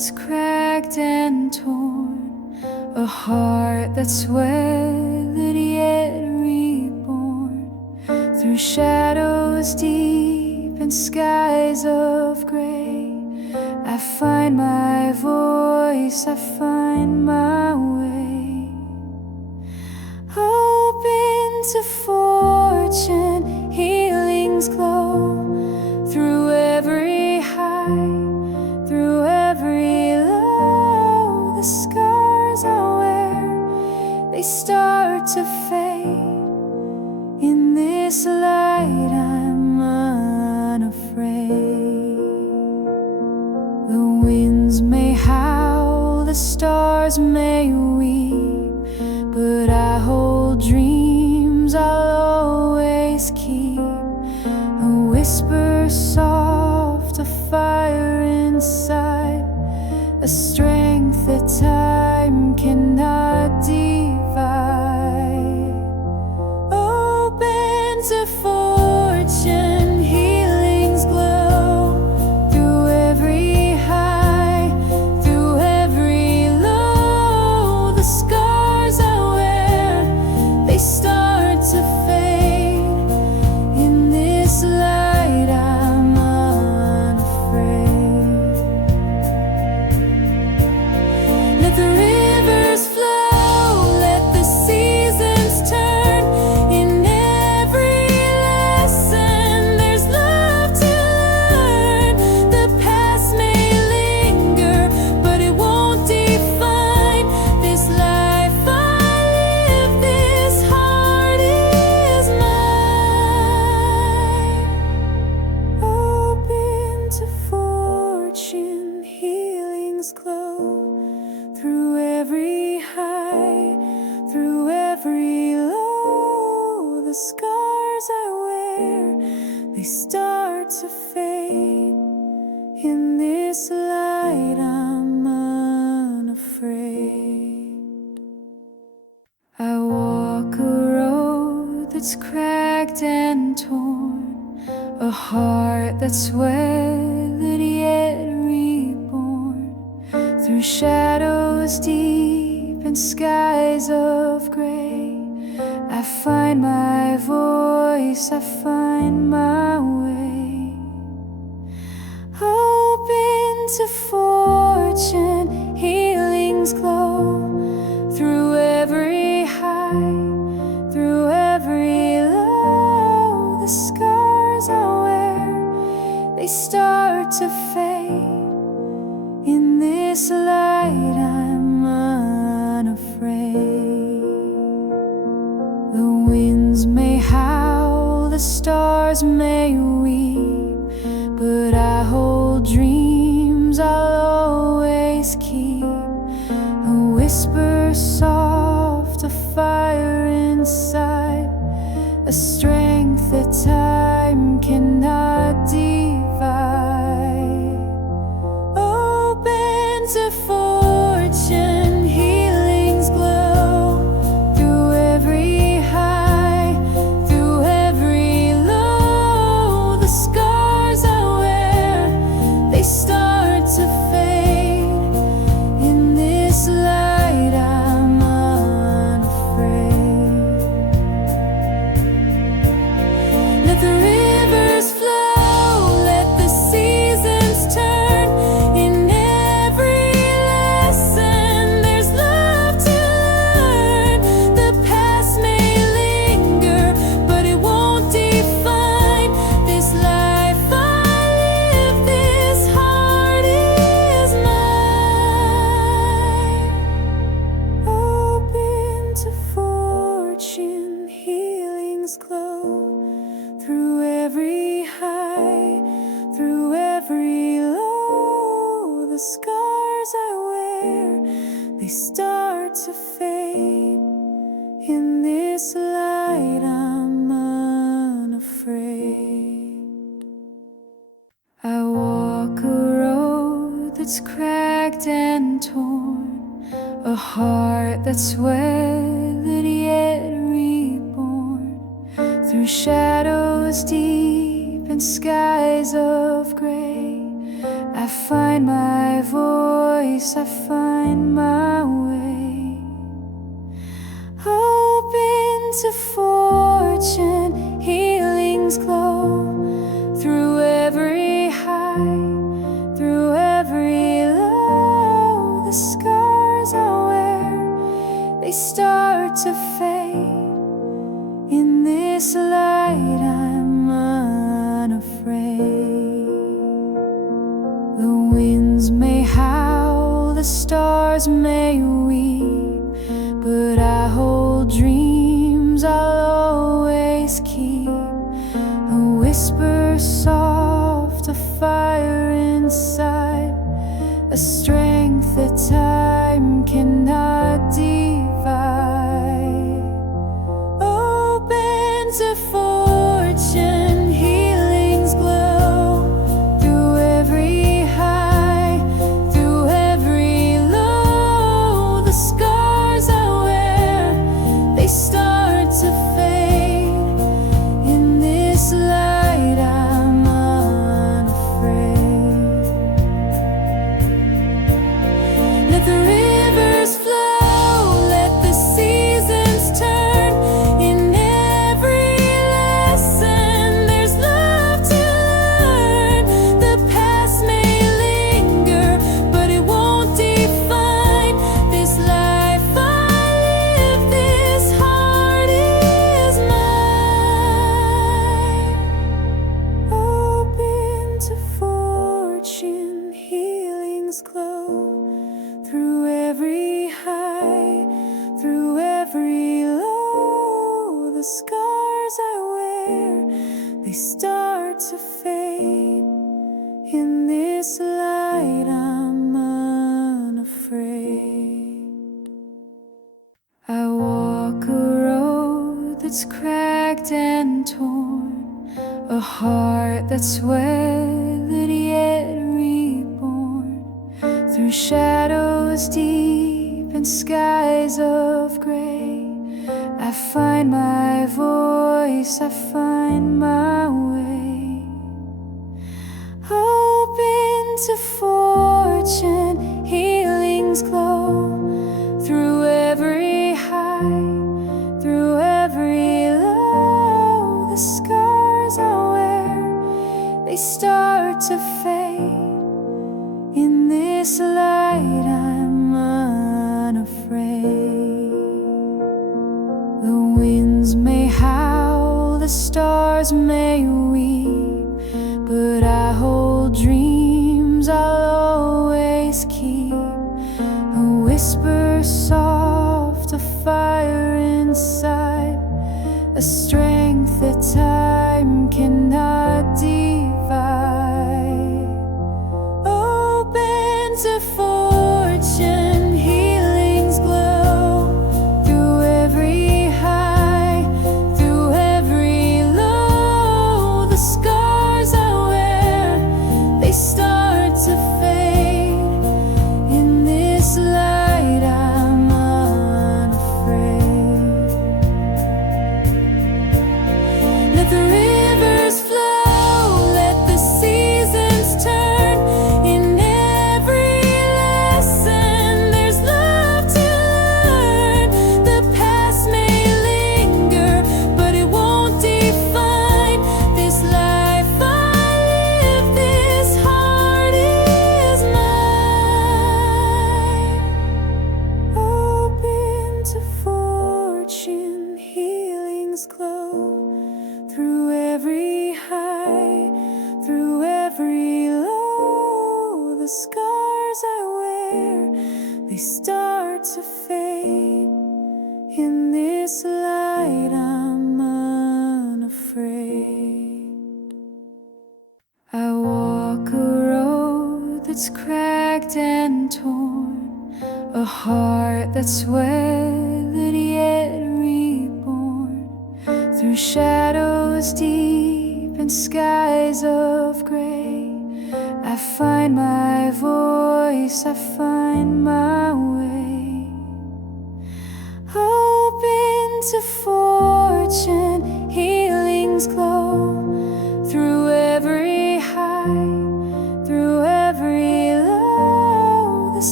that's cracked and torn, a heart that's weathered yet reborn. Through shadows deep and skies of gray, I find my voice, I find my way. Open to fortune, healing's glow. Through every high, through every low, the scars I wear, they start to fade. In this light I'm unafraid. The winds may howl, the stars may weep, but I hold dreams I'll always keep. A whisper soft, a fire inside, a strength that time cannot divide. Open to fortune, healing's glow. Through every high, through every low, the scars I wear, they start to fade. In this light I'm unafraid. Let the rivers flow, let the seasons turn. In every lesson there's love to learn. The past may linger, but it won't define this life I live. This heart is mine. Open to fortune, healing's glow. Through every high, through every low, the scars I wear, they start to fade. In this light I'm unafraid. I walk a road that's cracked and torn, a heart that's weathered yet reborn. Through shadows deep and skies of gray, I find my voice, I find my way. Open to fortune, healing's glow. Through every high, through every low, the scars I wear, they start to fade. In this light I'm unafraid. The winds may howl, the stars may weep, but I hold dreams I'll always keep. A whisper soft, a fire inside, a strength that time cannot divide. Open to fortune, healing's glow. Through every high, through every low, the scars I wear, they start to fade. In this light I'm unafraid. Let the rivers flow, let the seasons turn. In every lesson there's love to learn. The past may linger, but it won't define this life I live. This heart is mine. Open to fortune, healing's glow. Through every high, through every low, the scars I wear, they start to fade. In this light I'm unafraid. I walk a road that's cracked and torn, a heart that's weathered yet reborn. Through shadows deep and skies of gray, I find my voice, I find my way. Open to fortune, healing's glow. Through every high, through every low, the scars I wear, they start to fade. In this light I'm unafraid. The winds may howl, the stars may weep, but I hold dreams I'll always keep. A whisper soft, a fire inside, a strength that time cannot divide. Open to fortune, healing's glow. Through every high, through every low, the scars I wear, they start to fade. In this light I'm unafraid. Let the rivers flow, let the seasons turn. In every lesson there's love to learn. The past may linger, but it won't define this life I live. This heart is mine. Open to fortune, healing's glow. Through every high, through every low, the scars I wear, they start to fade. In this light I'm unafraid. I walk a road that's cracked and torn, a heart that's weathered yet reborn. Through shadows deep and skies of gray, I find my voice, I find my way. Open to fortune, healing's glow. Through every high, through every low, the scars I wear, they start to fade. In this light I'm unafraid. The winds may howl, the stars may weep, but I hold dreams I'll always keep. A whisper soft, a fire inside, a strength that time cannot divide. Open to fortune, healing's glow. Through every high, through every low, the scars I wear, they start to fade. In this light I'm unafraid. Let the rivers flow, let the seasons turn. In every lesson there's love to learn. The past may linger, but it won't define this life I live. This heart is mine. Open to fortune, healing's glow. Through every high, through every low, the scars I wear, they start to fade. In this light I'm unafraid. I walk a road that's cracked and torn, a heart that's weathered yet reborn. Through shadows deep and skies of gray, I find my voice, I find my way. Open to fortune, healing's glow. Through every high, through every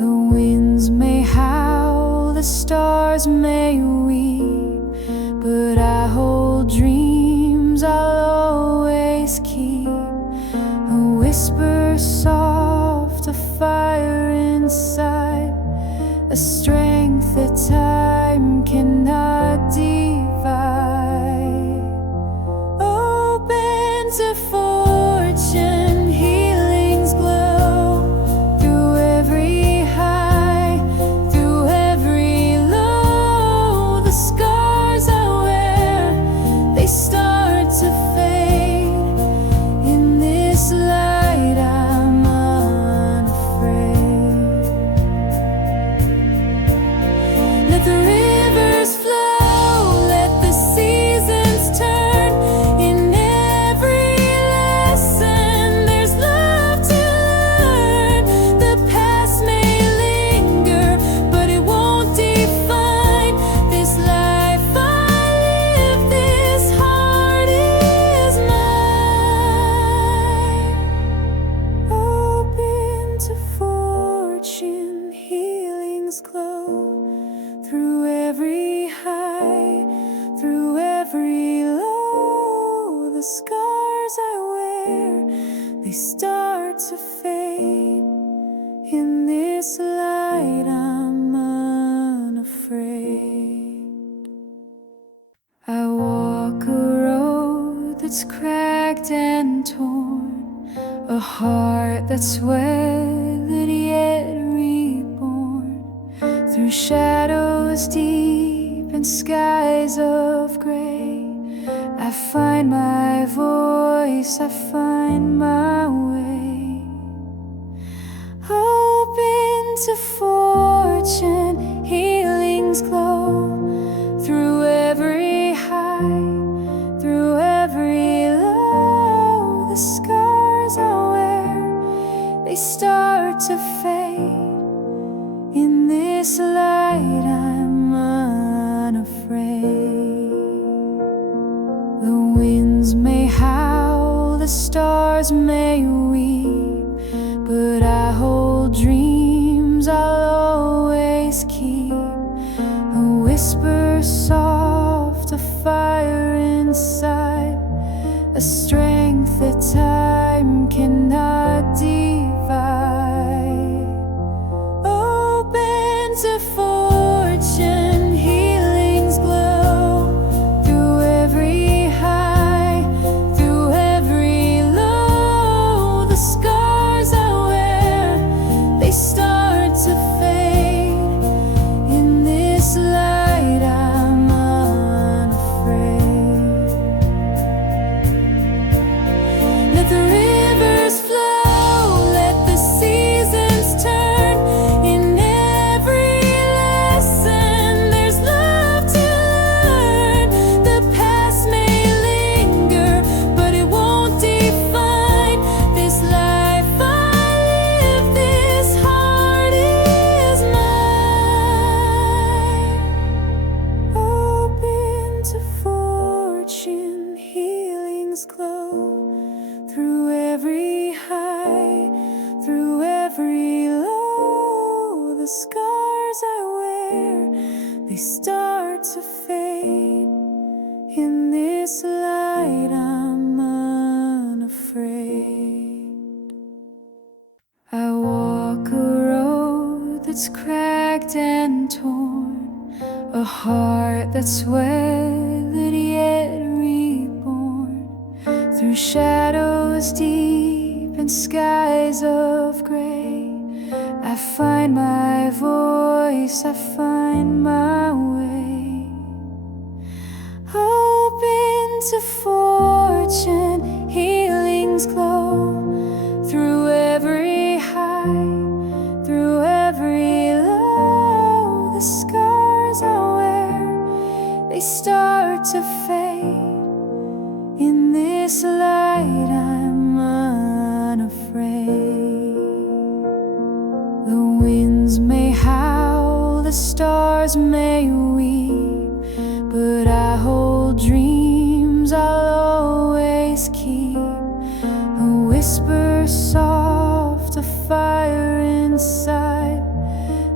The winds may howl, the stars may weep, but I hold dreams I'll always keep. A whisper soft, a fire inside, a strength that time cannot divide. Open to fortune, healings glow through every high, through every low. The scars I wear, they start to fade. In this light I'm unafraid. Let the rivers flow, let the seasons turn. In every lesson there's love to learn. The past may linger, but it won't define this life I live. This heart is mine. Open to fortune, healings glow through every high, through every low. The scars I wear, they start to fade. In this light I'm unafraid. I walk a road that's cracked and torn, a heart that's weathered yet reborn. Through shadows deep and skies of gray, I find my voice, I find my way. Open to fortune, healings glow through every high, through every low. The scars I wear, they start to fade. In this light I'm unafraid. The winds may howl, the stars may weep, but I hold dreams I'll always keep. A whisper soft, a fire inside, a strength that time cannot divide. Open to fortune, healings glow through every high, through every low. The scars I wear, they start to fade. In this light I'm unafraid. Let the rivers flow, let the seasons turn. In every lesson there's love to learn. The past may linger, but it won't define this life I live. This heart is mine. Open to fortune, healings glow through every high, through every low. The scars I wear, they start to fade. In this light I'm unafraid. I walk a road that's cracked and torn, a heart that's weathered yet reborn. Through shadows deep and skies of gray, I find my voice, I find my way. Open to fortune, healings glow through every high, through every low. The scars I wear, they start to fade. In this light I'm unafraid. The winds may howl, the stars may weep, but I hold dreams I'll always keep. A whisper soft, a fire inside,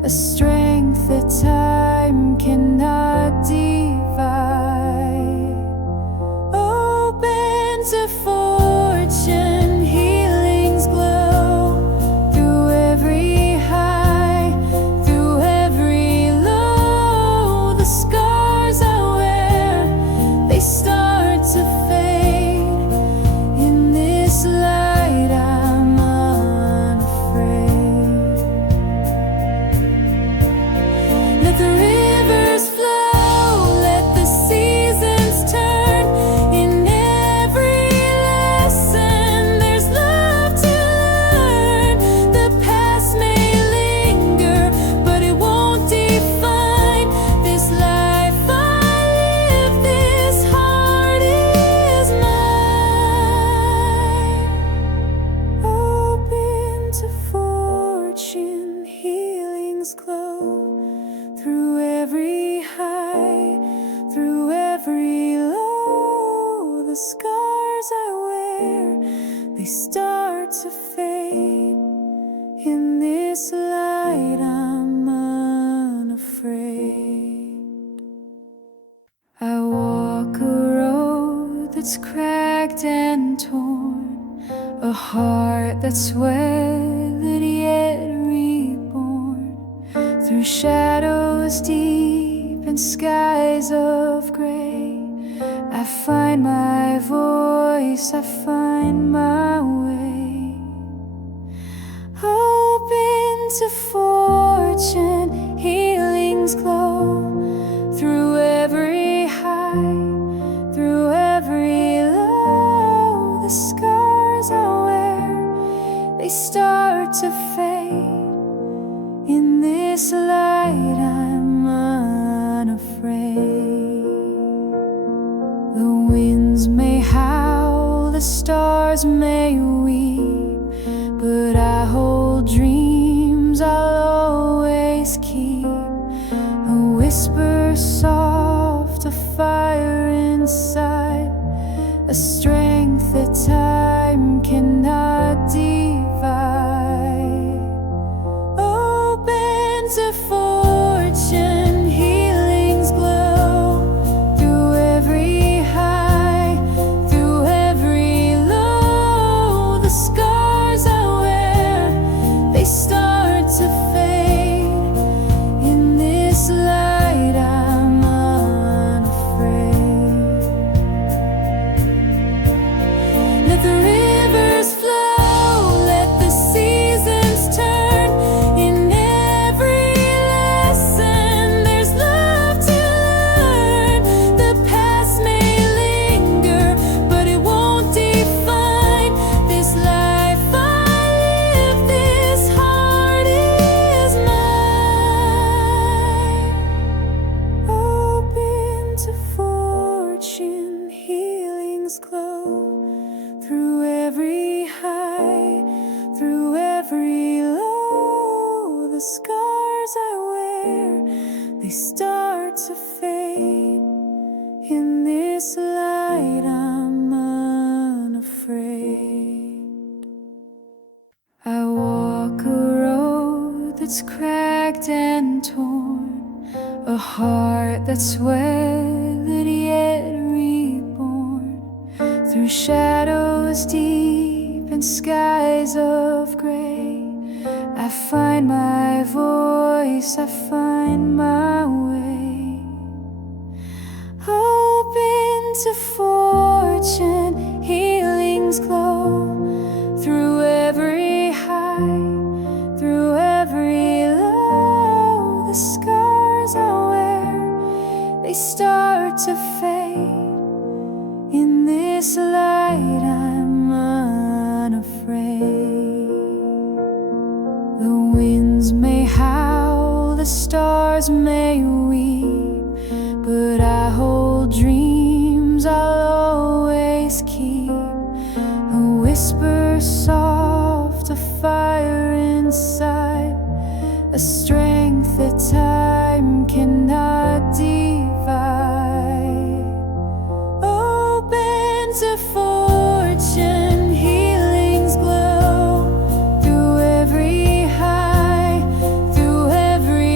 a strength that time cannot divide. Open to fortune, healing's glow through every high, through every low. The scars I wear, they start to fade. In this light I'm unafraid. Let the rivers flow, let the seasons turn. In every lesson there's love to learn. The past may linger, but it won't define this life I live. This heart is mine. Open to fortune, healing's glow through every high, through every low. The scars I wear, they start to fade. In this light I'm unafraid. I walk a road that's cracked and torn, a heart that's weathered yet reborn. Through shadows deep and skies of gray, I find my voice, I find my way. Open to fortune, healing's glow through every high, through every low. The scars I wear, they start to fade. In this light I'm unafraid. The winds may howl, the stars may weep, but I hold dreams I'll always keep. A whisper soft, a fire inside, a strength that time cannot divide. Open to fortune, healing's glow through every high, through every low. The scars I wear, they start to fade. In this light I'm unafraid. Let the rivers flow, let the seasons turn. In every lesson there's love to learn. The past may linger, but it won't define this life I live. This heart is mine. Open to fortune, healing's glow through every high, through every low. The scars I wear, they start to fade. In this light I'm unafraid. I walk a road that's cracked and torn, a heart that's weathered yet reborn. Through shadows deep and skies of gray, I find my voice, I find my way. Open to fortune, healing's glow through every high, through every low. The scars I wear, they start to fade. In this light I'm unafraid. The winds may howl, the stars may weep, but I hold dreams I'll always keep. A whisper soft, a fire inside, a strength that time cannot divide. Open to fortune, healing's glow through every high, through every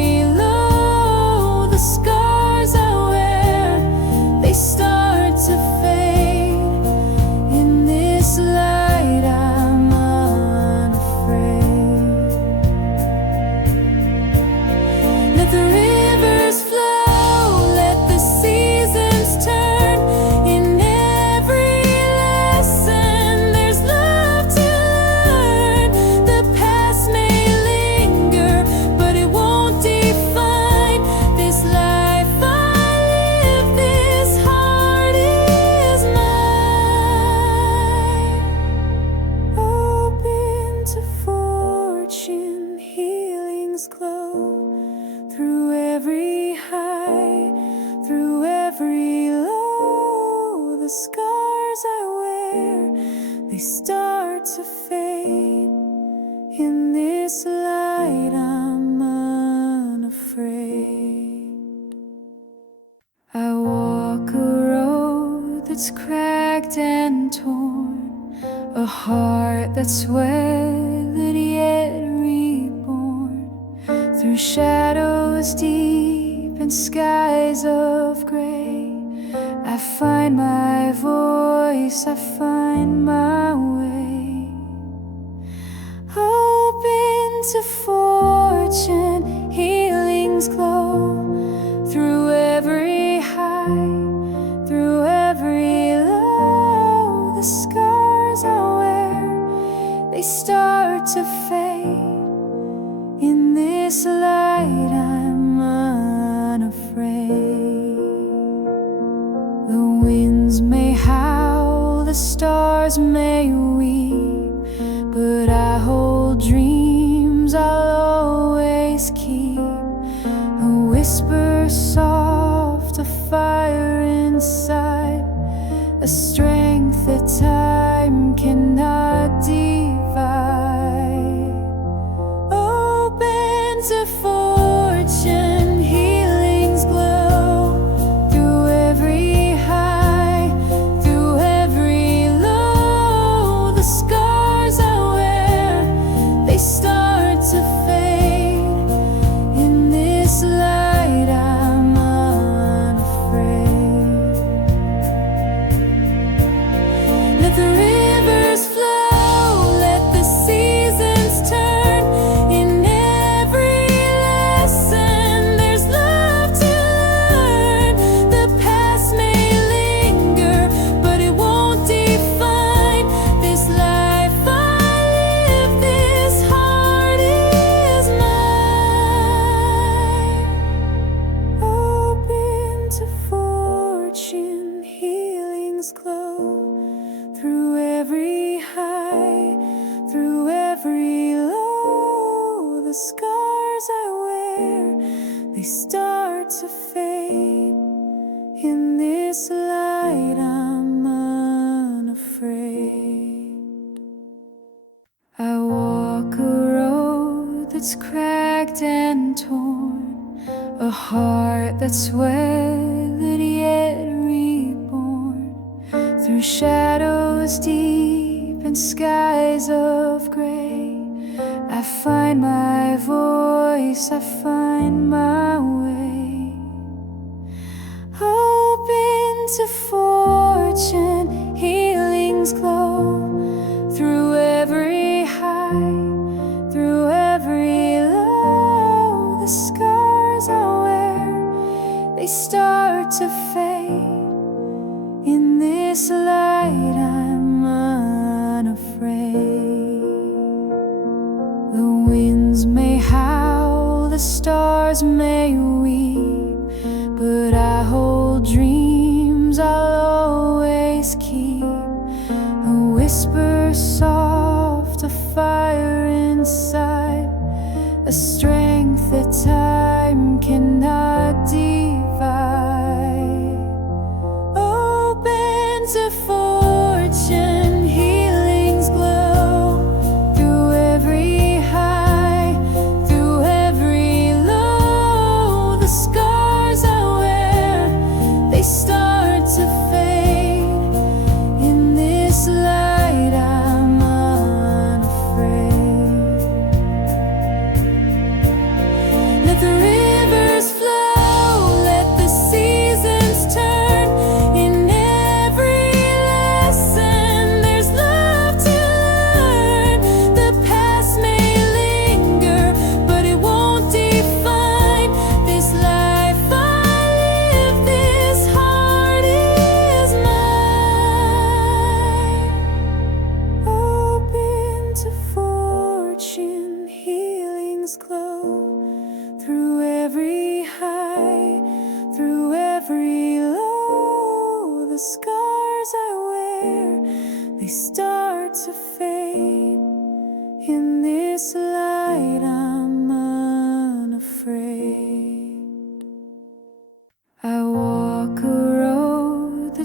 through every high, through every low. The scars I wear, they start to fade. In this light I'm unafraid. I walk a road that's cracked and torn, a heart that's weathered yet reborn. Through shadows deep and skies of gray, I find my voice, I find my way. Open to fortune, healing's glow. Through every high, through every low. The scars I wear, they start to fade. In this light I'm unafraid. The winds may howl, the stars may weep, but I hold dreams I'll always keep. A whisper soft, a fire inside, a strength that time cannot divide. Open to fortune, healing's glow. Through every high, through every low. The scars I wear, they start to fade. In this light I'm unafraid. Let the rivers flow, let the seasons turn. In every lesson there's love to learn. The past may linger, but it won't define this life I live. This heart is mine. Open to fortune, healing's glow. Through every high, through every low. The scars I wear, they start to fade. In this light I'm unafraid. I walk a road that's cracked and torn, a heart that's weathered yet reborn. Through shadows deep and skies of gray, I find my voice, I find my way. Open to fortune, healing's glow. Through every high, through every low. The scars I wear, they start to fade. In this light I'm unafraid. The winds may howl, the stars may weep, but I hold dreams I'll always keep. A whisper soft, a fire inside, a strength that time cannot divide. Open to fortune, healing's glow. Through every high, through every low. The scars I wear, they start to fade. In this light I'm unafraid. Let the rivers flow, let the seasons turn. In every lesson there's love to learn. The past may linger, but it won't define this life I live. This heart is mine. Open to fortune, healing's glow. Through every high, through every low. The scars I wear, they start to fade. In this light I'm unafraid.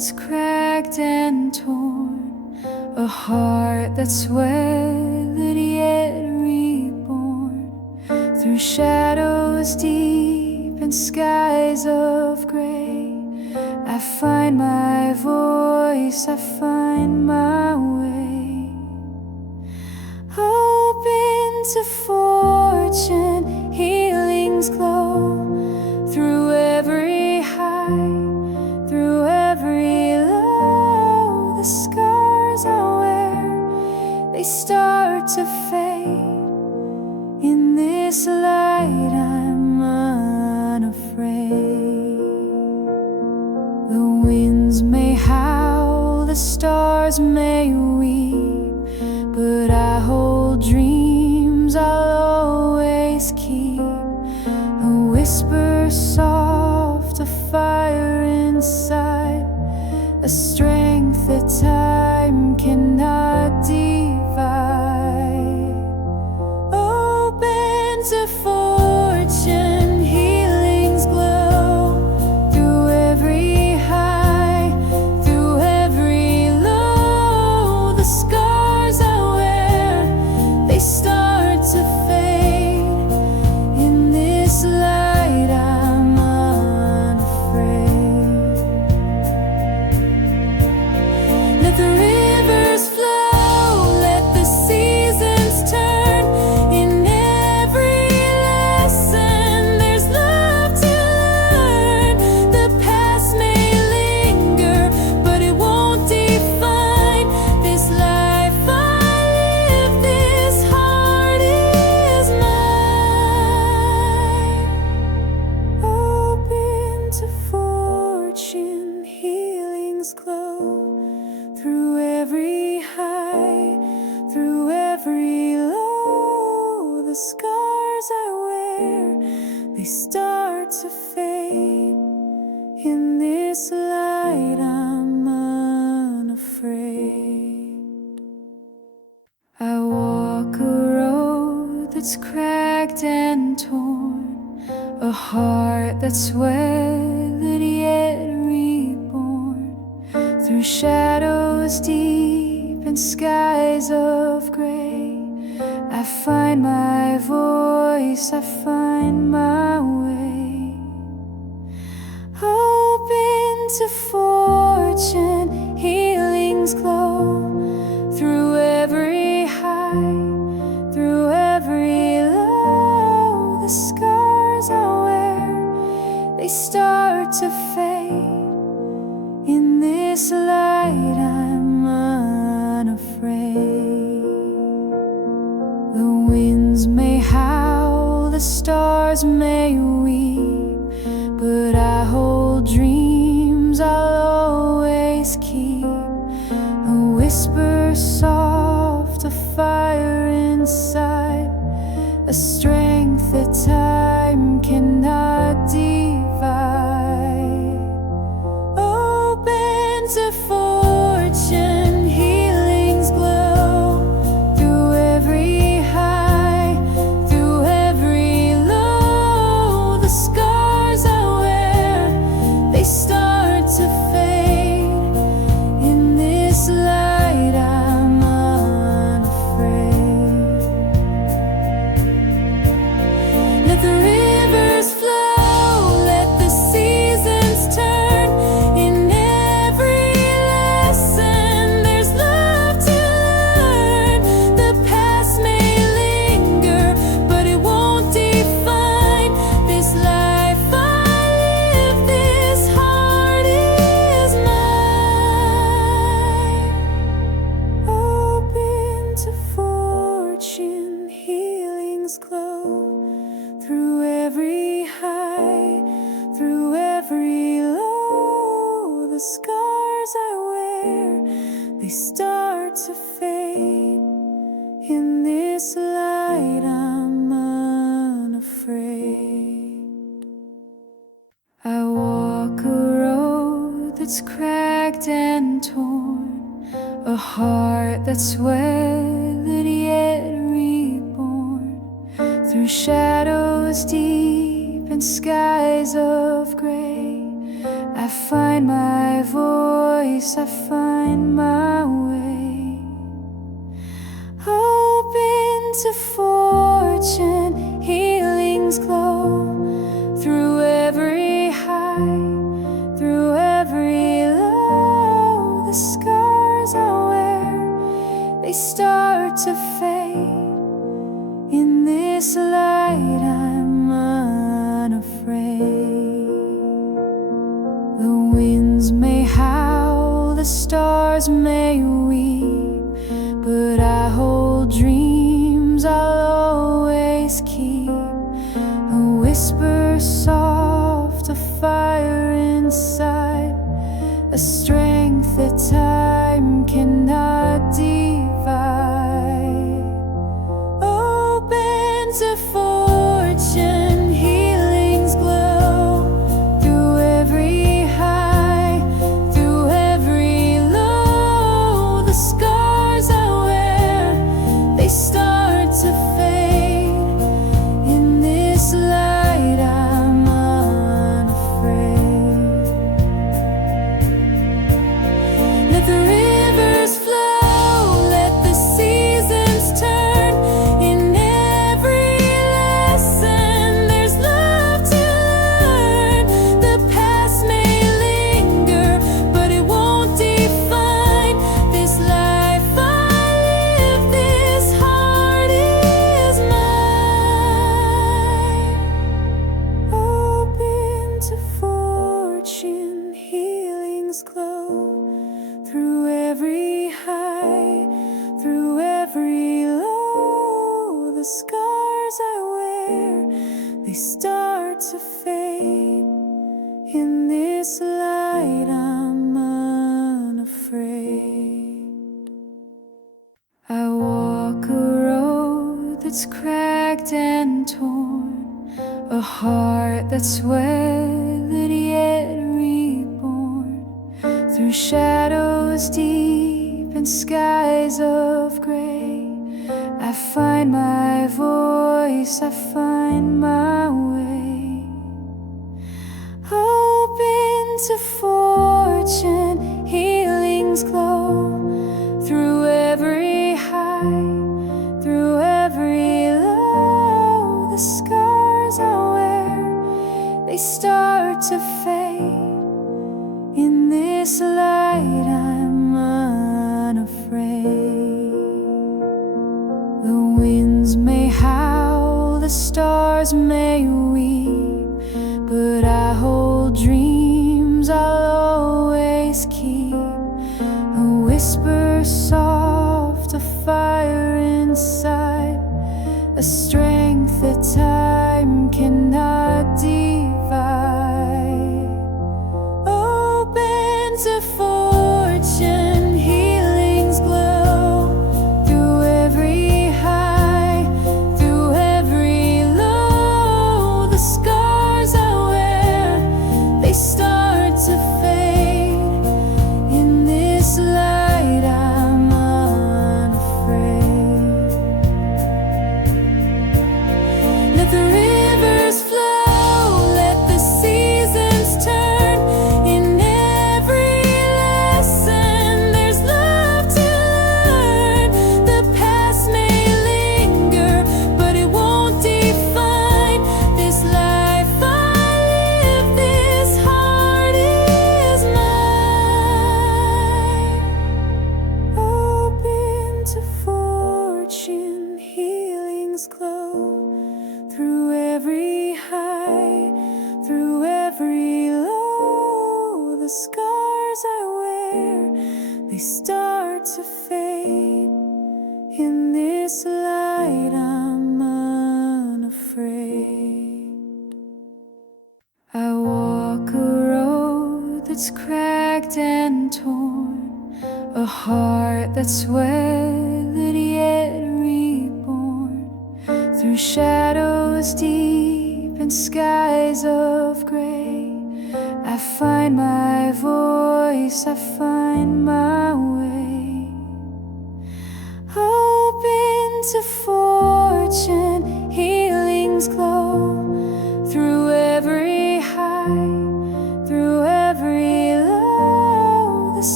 that's cracked and torn, a heart that's weathered yet reborn. Through shadows deep and skies of gray, I find my voice, I find my way. Open to fortune, healing's glow. Through every high, through every low, the scars I wear, they start to fade. In this light I'm unafraid. The winds may howl, the stars may weep, but I hold dreams I'll always keep. A whisper soft, a fire inside, a strength that time cannot divide. Open to fortune, healing's glow. Through every high, through every low, the scars I wear, they start to fade. In this light I'm unafraid. Let the rivers flow, let the seasons turn. In every lesson there's love to learn. The past may linger, but it won't define this life I live. This heart is mine. Open to fortune, healing's glow. Through every high, through every low, the scars I wear, they start to fade. In this light I'm unafraid. I walk a road that's cracked and torn, a heart that's weathered yet reborn. Through shadows deep and skies of gray, I find my voice, I find my way. Open to fortune, healing's glow. Through every high, through every low, the scars I wear, they start to fade. In this light I'm unafraid. The winds may howl, the stars may weep, but I hold dreams I'll always keep. A whisper soft, a fire inside, a strength that time cannot divide. Open to fortune, healing's glow. Through every high, through every low, the scars I wear, they start to fade. In this light I'm unafraid. Let the rivers flow, let the seasons turn. In every lesson there's love to learn. The past may linger, but it won't define this life I live. This heart is mine. Open to fortune, healing's glow. Through every high, through every low, the scars I wear, they start to fade. In this light I'm unafraid. I walk a road that's cracked and torn, a heart that's weathered yet reborn. Through shadows deep and skies of gray, I find my voice, I find my way. Open to fortune, healing's glow. Through every high, through every low, the scars I wear, they start to fade. In this light I'm unafraid. The winds may howl, the stars may weep, but I hold dreams I'll always keep. A whisper soft, a fire inside, a strength that time cannot divide. Open to fortune, healing's glow. Through every high, through every low, the scars I wear, they start to fade. In this light I'm unafraid. Let the rivers flow, let the seasons turn. In every lesson there's love to learn. The past may linger, but it won't define this life I live. This heart is mine. Open to fortune, healing's glow. Through every high, through every low, the scars I wear, they start to fade. In this light I'm unafraid. I walk a road that's cracked and torn, a heart that's weathered yet reborn. Through shadows deep and skies of gray, I find my voice, I find my way. Open to fortune, healing's glow. Through every high, through every low, the scars I wear, they start to fade. In this light I'm unafraid. The winds may howl, the stars may weep, but I hold dreams I'll always keep. A whisper soft, a fire inside, a strength that time cannot divide. Open to fortune, healing's glow. Through every high, through every low, the scars I wear, they start to fade. In this light I'm unafraid. Let the rivers flow, let the seasons turn. In every lesson there's love to learn. The past may linger, but it won't define this life I live. This heart is mine. Open to fortune, healing's glow. Through every high, through every low, the scars I wear, they start to fade. In this light I'm unafraid. I walk a road that's cracked and torn, a heart that's weathered yet reborn. Through shadows deep and skies of gray, I find my voice, I find my way. Open to fortune, healing's glow. Through every high, through every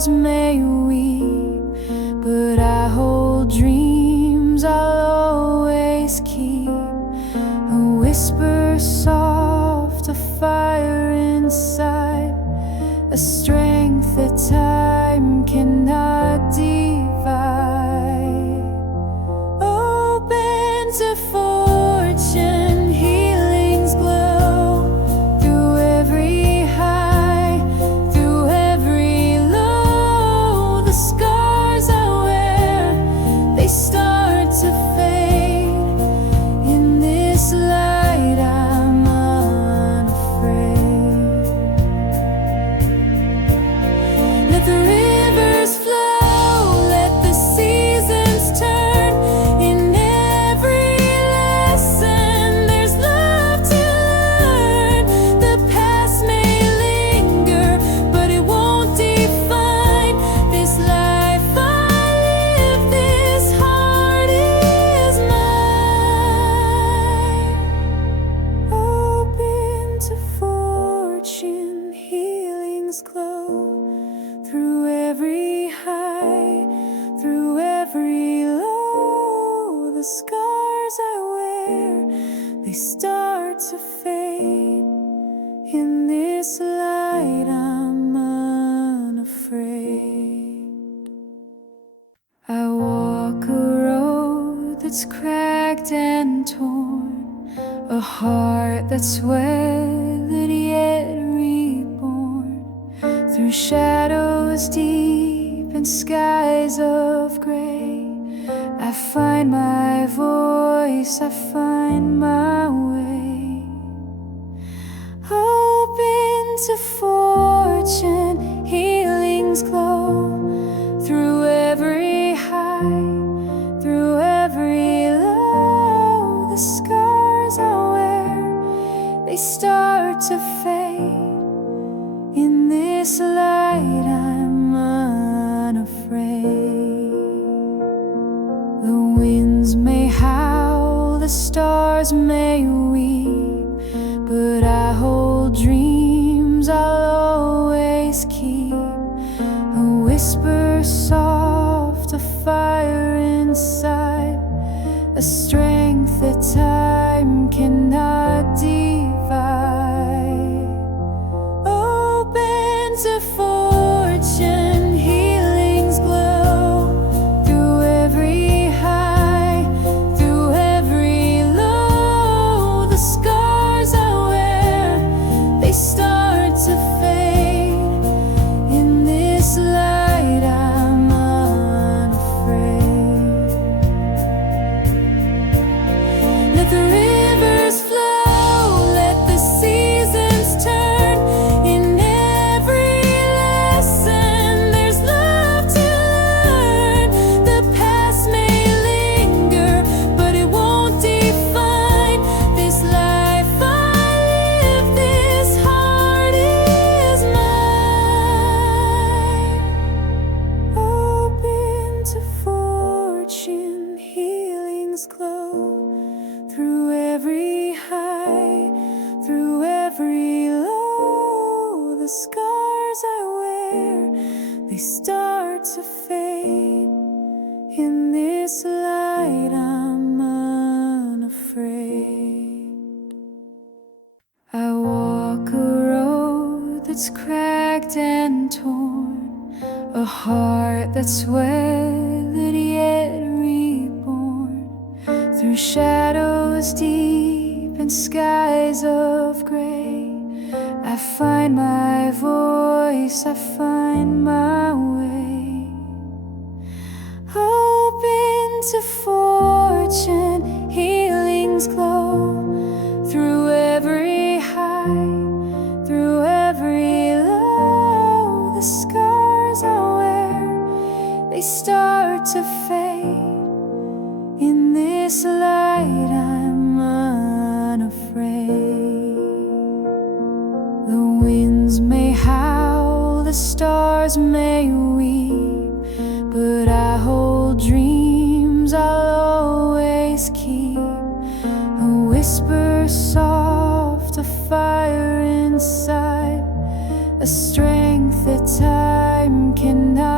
stars may weep, but I hold dreams I'll always keep. A whisper soft, a fire inside, a strength that time cannot divide. Open to fortune, healings glow through every high, through every low. The scars I wear, they start to fade. In this light I'm unafraid. Let the rivers flow, let the seasons turn. In every lesson there's love to learn. The past may linger, but it won't define this life I live. This heart is mine. Open to fortune, healings glow through every high, through every low. The scars I wear, they start to fade. In this light I'm unafraid. I walk a road that's cracked and torn, a heart that's weathered yet reborn. Through shadows deep and skies of gray, I find my voice, I find my way. Open to fortune, healings glow through every high, through every low. The scars I wear, they start to fade. In this light I'm unafraid. The winds may howl, the stars may weep, but I hold dreams I'll always keep. A whisper soft, a fire inside, a strength that time cannot divide. Open to fortune, healings glow through every high, through every low. The scars I wear, they start to fade. In this light I'm unafraid. Let the rivers flow, let the seasons turn. In every lesson there's love to learn. The past may linger, but it won't define this life I live. This heart is mine. Open to fortune, healings glow through every high, through every low. The scars I wear, they start to fade. In this light I'm unafraid. I walk a road that's cracked and torn, a heart that's weathered yet reborn. Through shadows deep and skies of gray, I find my voice, I find my way. Open to fortune, healings glow through every high, through every low. The scars I wear, they start to fade. In this light I'm unafraid. The winds may howl, the stars may weep, but I hold dreams I'll always keep. A whisper soft, a fire inside, a strength that time cannot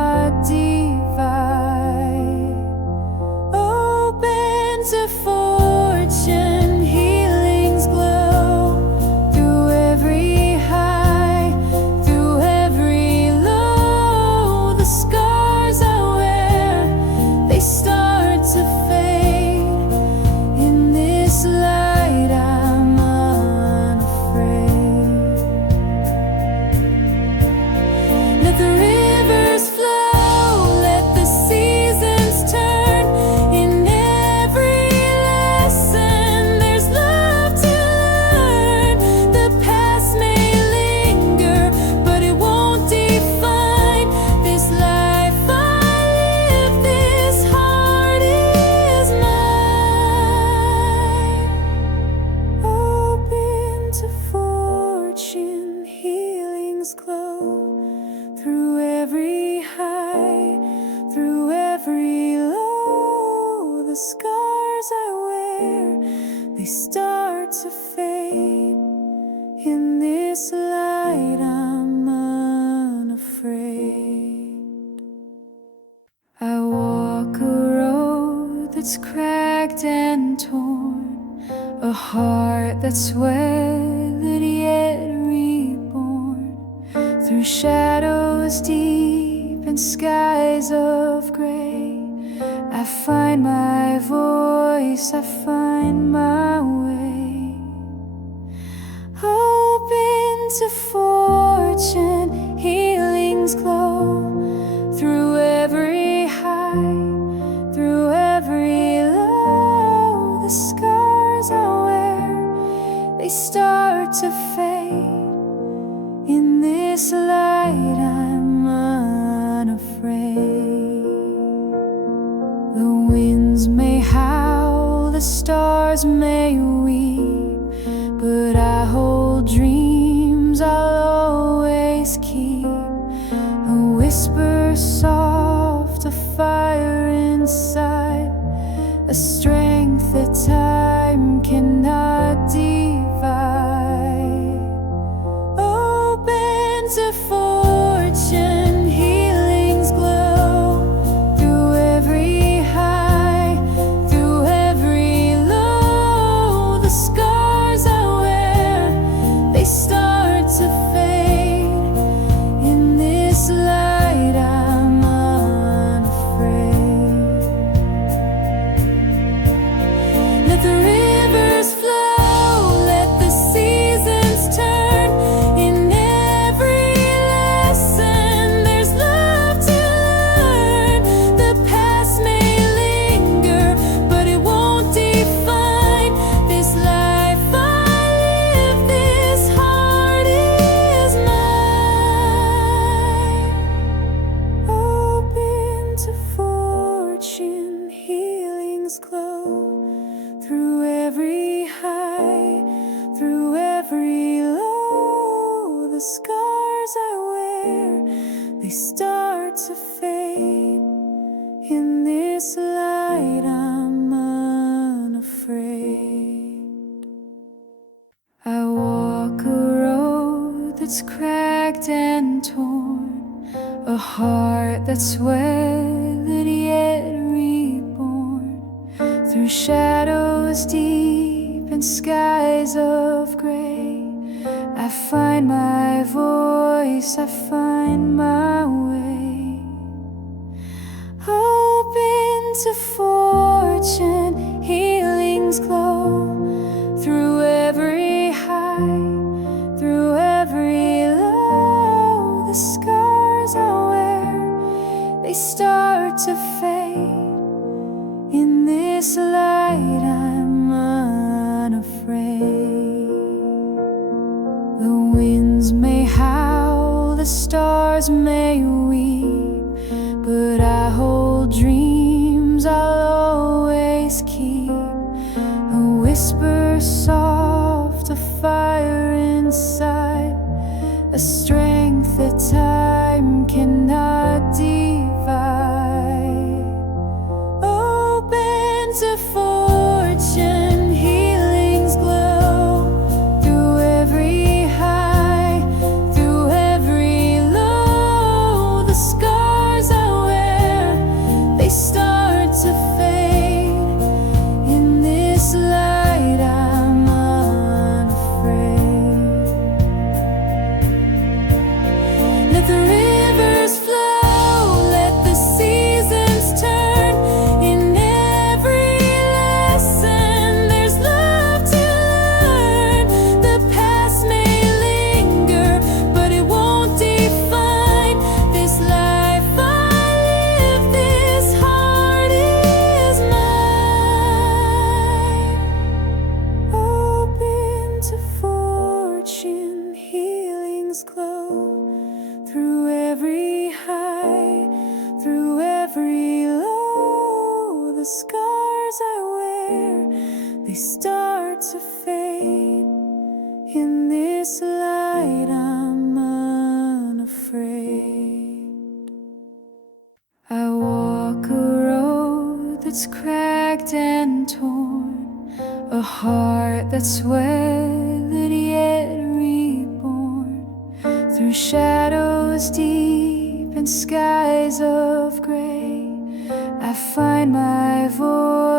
that's cracked and torn, a heart that's weathered yet reborn. Through shadows deep and skies of gray, I find my voice, I find my way. Open to fortune, healing's glow. Through every high, through every low, the scars I wear, they start to fade. In this light I'm unafraid. The winds may howl, the stars may weep, but I hold dreams I'll always keep. A whisper soft, a fire inside, a strength that time cannot divide. Open to fortune, healing's glow. Through every high, through every low, the scars I wear, they start to fade. In this light I'm unafraid. Let the rivers flow, let the seasons turn. In every lesson there's love to learn. The past may linger, but it won't define this life I live. This heart is mine. Open to fortune, healing's glow. Through every high, through every low, the scars I wear, they start to fade. In this light I'm unafraid. I walk a road that's cracked and torn, a heart that's weathered yet reborn. Through shadows deep and skies of gray, I find my voice, I find my way. Open to fortune, healing's glow. Through every high, through every low, the scars I wear, they start to fade. In this light I'm unafraid. The winds may howl, the stars may weep, but I hold dreams I'll always keep. A whisper soft, a fire inside, a strength that time cannot divide. Open to fortune, healing's glow. Through every high, through every low, the scars I wear, they start to fade. In this light I'm unafraid. Let the rivers flow, let the seasons turn. In every lesson there's love to learn. The past may linger, but it won't define this life I live. This heart is mine. Open to fortune, healing's glow. Through every high, through every low, the scars I wear, they start to fade. In this light I'm unafraid. I walk a road that's cracked and torn, a heart that's weathered yet reborn. Through shadows deep and skies of gray, I find my voice.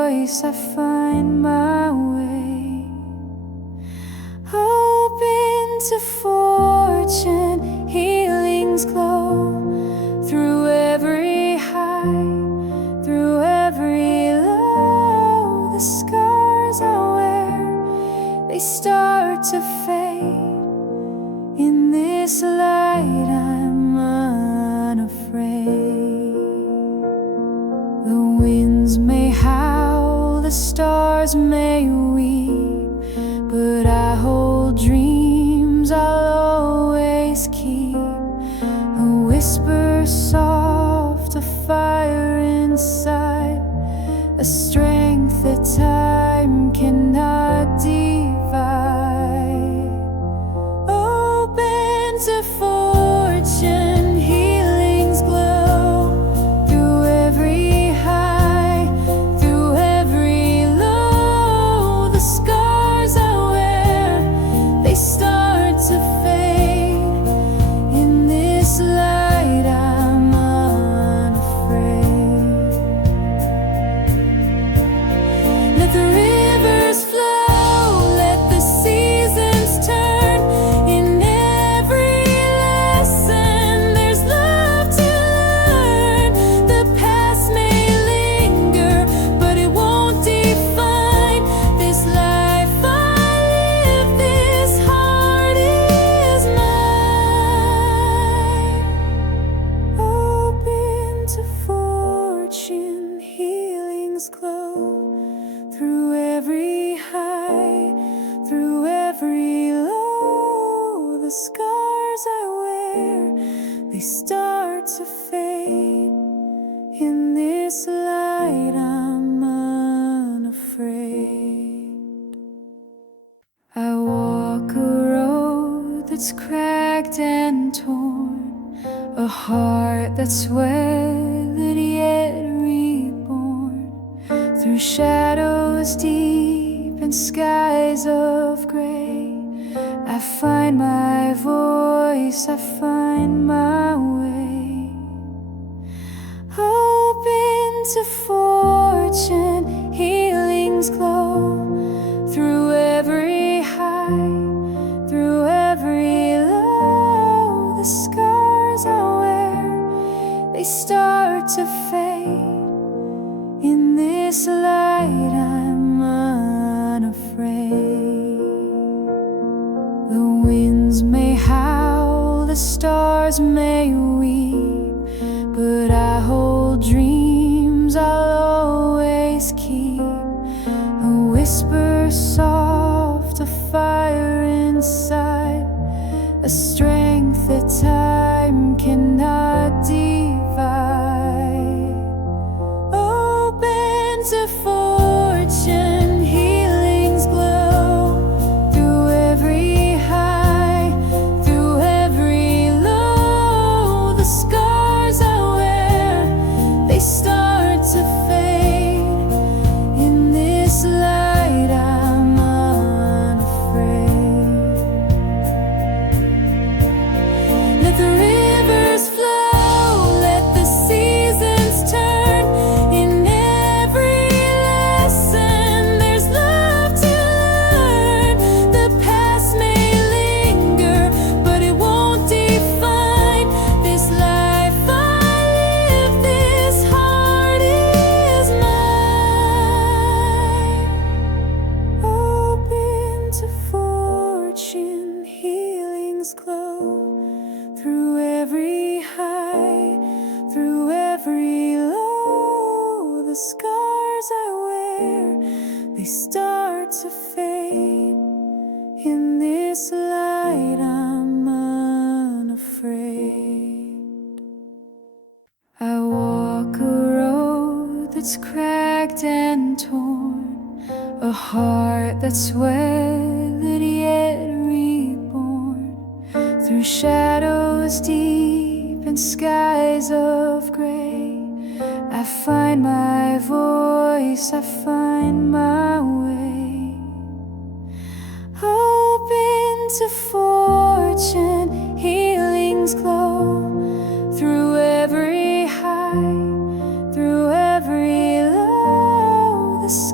voice, I find my way. Open to fortune, healings glow through every high, through every low. The scars I wear, they start to fade. In this light I'm unafraid. The winds may howl, the stars may weep, but I hold dreams I'll always keep. A whisper soft, a fire inside, a strength that time cannot divide. Open to fortune, healings glow through every high, through every low. The scars I wear, they start to fade. In this light I'm unafraid. Let the rivers flow, let the seasons turn. In every lesson there's love to learn. The past may linger, but it won't define this life I live. This heart is mine. Open to fortune, healings glow through every high, through every low. The scars I wear, they start to fade. In this light I'm unafraid. I walk a road that's cracked and torn, a heart that's weathered yet reborn. Through shadows deep and skies of gray, I find my voice, I find my way. Open to fortune, healings glow through every high, through every low. The scars I wear, they start to fade. In this light I'm unafraid. The winds may howl, the stars may weep, but I hold dreams I'll always keep. A whisper soft, a fire inside, a strength that time cannot divide. Open to fortune, healings glow through every high, through every low. The scars I wear, they start to fade. In this light I'm unafraid. Let the rivers flow, let the seasons turn. In every lesson there's love to learn. The past may linger, but it won't define this life I live. This heart is mine. Open to fortune, healings glow through every high, through every low. The scars I wear, they start to fade. In this light I'm unafraid. I walk a road that's cracked and torn, a heart that's weathered yet reborn. Through shadows deep and skies of gray, I find my voice, I find my way. Open to fortune, healings glow through every high, through every low. The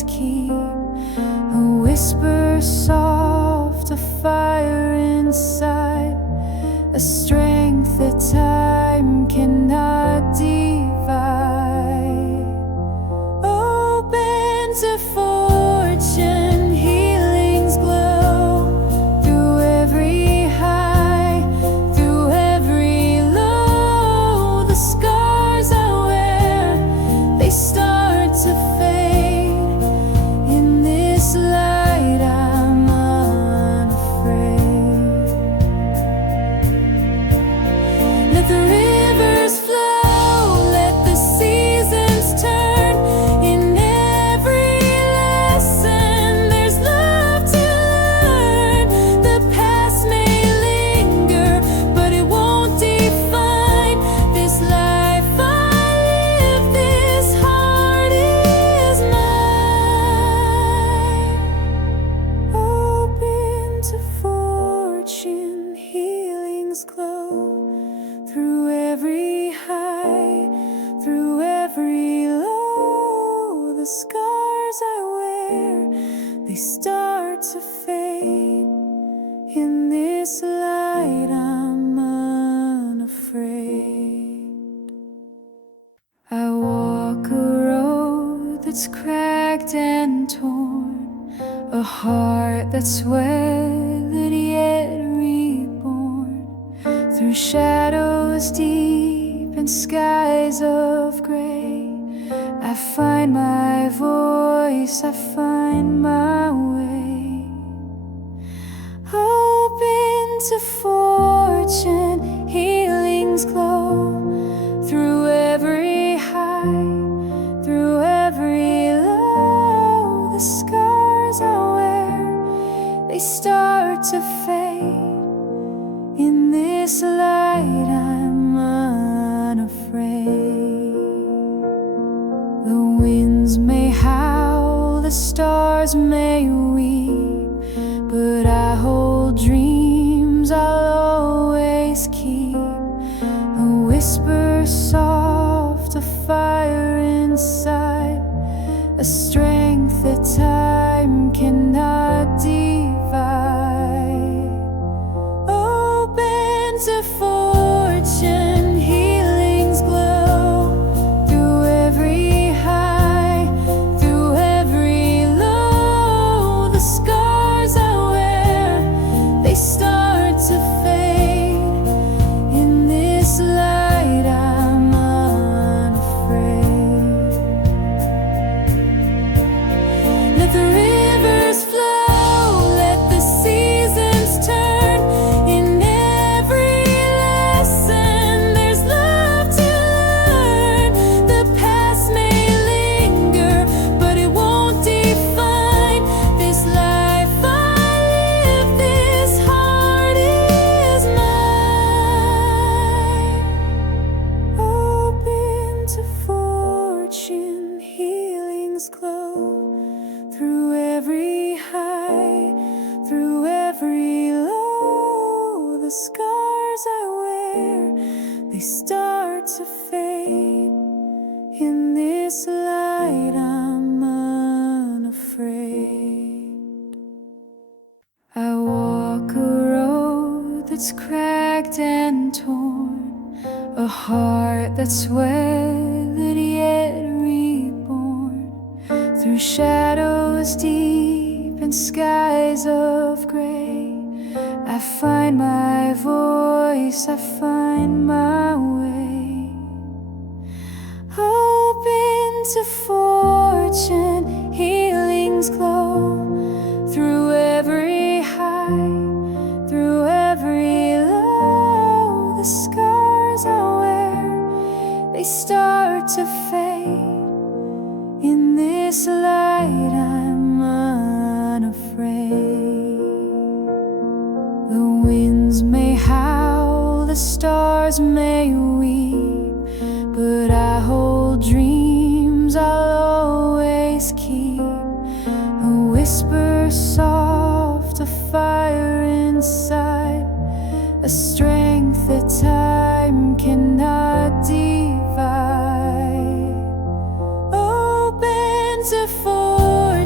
always keep. A whisper soft, a fire inside, a strength that time cannot divide. Open to fortune, healing's glow through every high, through every low. The scars I wear, they start to fade. In this light I'm unafraid. Let the rivers flow, let the seasons turn. In every lesson there's love to learn. The past may linger, but it won't define this life I live. This heart is mine. Open to fortune, healing's glow through every high, through every low. The scars I wear, they start to fade. In this light I'm unafraid. I walk a road that's cracked and torn, a heart that's weathered yet reborn. Through shadows deep and skies of gray, I find my voice, I find my way. Open to fortune, healing's glow through every high, through every low. The scars I wear, they start to fade. In this light I'm unafraid. The winds may howl, the stars may weep, but I hold dreams I'll always keep. A whisper soft, a fire inside, a strength that time cannot divide. Open to fortune, healing's glow through every high, through every low. The scars I wear, they start to fade. In this light I'm unafraid. Let the rivers flow, let the seasons turn. In every lesson there's love to learn. The past may linger, but it won't define this life I live. This heart is mine. Open to fortune, healing's glow through every high, through every low. The scars I wear, they start to fade. In this light I'm unafraid. I walk a road that's cracked and torn, a heart that's weathered yet reborn. Through shadows deep and skies of gray, I find my voice, I find my way. Open to fortune, healing's glow through every high, through every low. The scars I wear, they start to fade. In this light I'm unafraid. The winds may howl, the stars may weep, but I hold dreams I'll always keep. A whisper soft, a fire inside, a strength that time cannot divide. Open to fortune,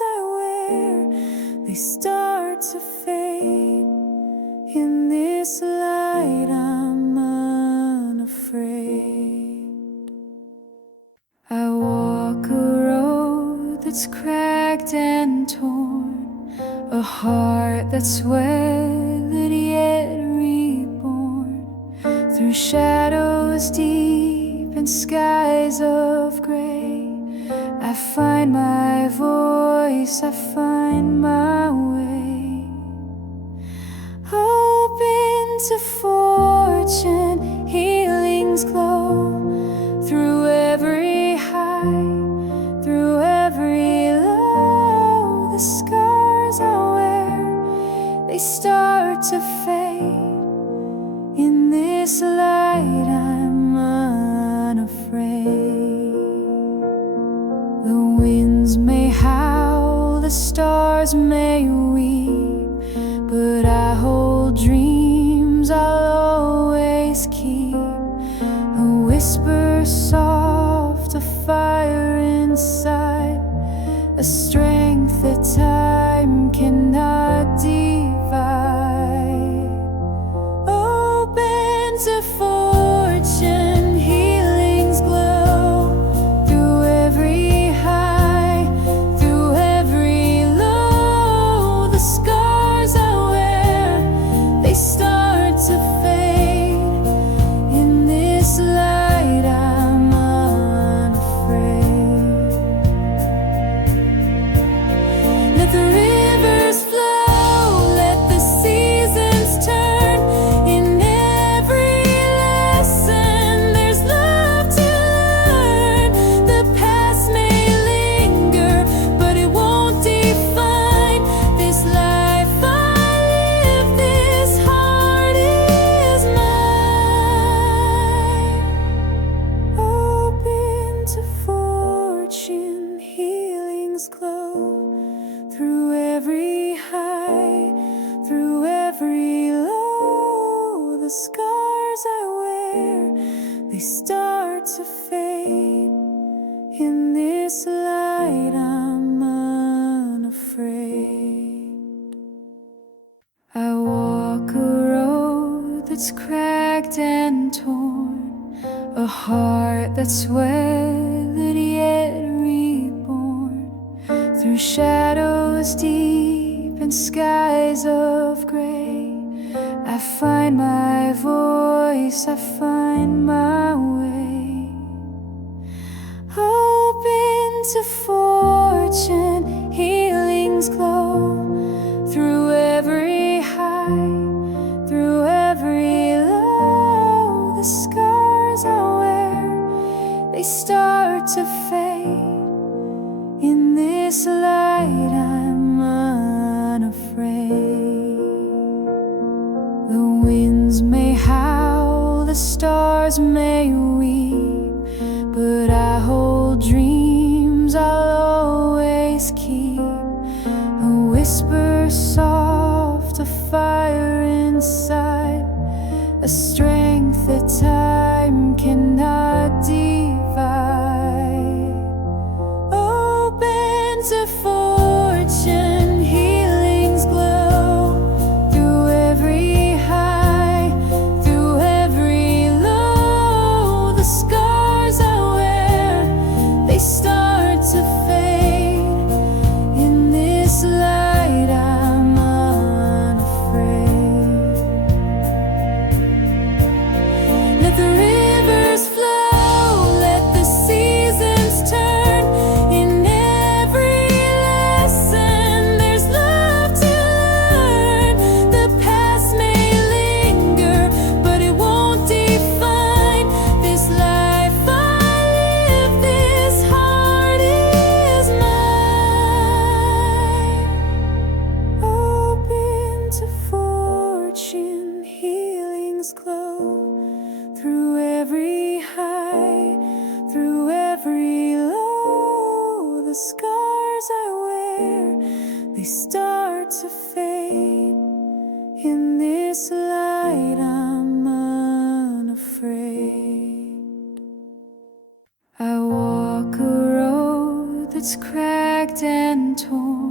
I wear, they start to fade. In this light I'm unafraid. I walk a road that's cracked and torn, a heart that's weathered yet reborn. Through shadows deep and skies of gray, I find my voice, I find my way. Open to fortune, healing's glow. Through every high, through every low, the scars I wear, they start to fade. In this light I'm unafraid. The winds may howl, the stars may weep, but I hold dreams I'll always keep. A whisper soft, a fire inside, a strength that time cannot divide. Open to fortune, healing's glow. Through every high, through every low, the scars I wear, they start to fade. In this light I'm unafraid. Let the rivers flow, let the seasons turn. In every lesson there's love to learn. The past may linger, but it won't define this life I live. This heart is mine. Open to fortune, healing's glow. Through every high, through every low, the scars I wear, they start to fade. In this light I'm unafraid. I walk a road that's cracked and torn, a heart that's weathered yet reborn. Through shadows deep and skies of gray, I find my voice, I find my way. Open to fortune, healing's glow. Through every high, through every low, the scars I wear, they start to fade. In this light I'm unafraid. The winds may howl, the stars may weep, but I hold dreams I'll always keep. A whisper soft, a fire inside, a strength that time cannot divide. Open to fortune, healing's glow. Through every high, through every low, the scars I wear, they start to fade. In this light I'm unafraid. Let the rivers flow, let the seasons turn. In every lesson there's love to learn. The past may linger, but it won't define this life I live. This heart is mine. Open to fortune, healing's glow. Through every high, through every low, the scars I wear, they start to fade. In this light I'm unafraid. I walk a road that's cracked and torn,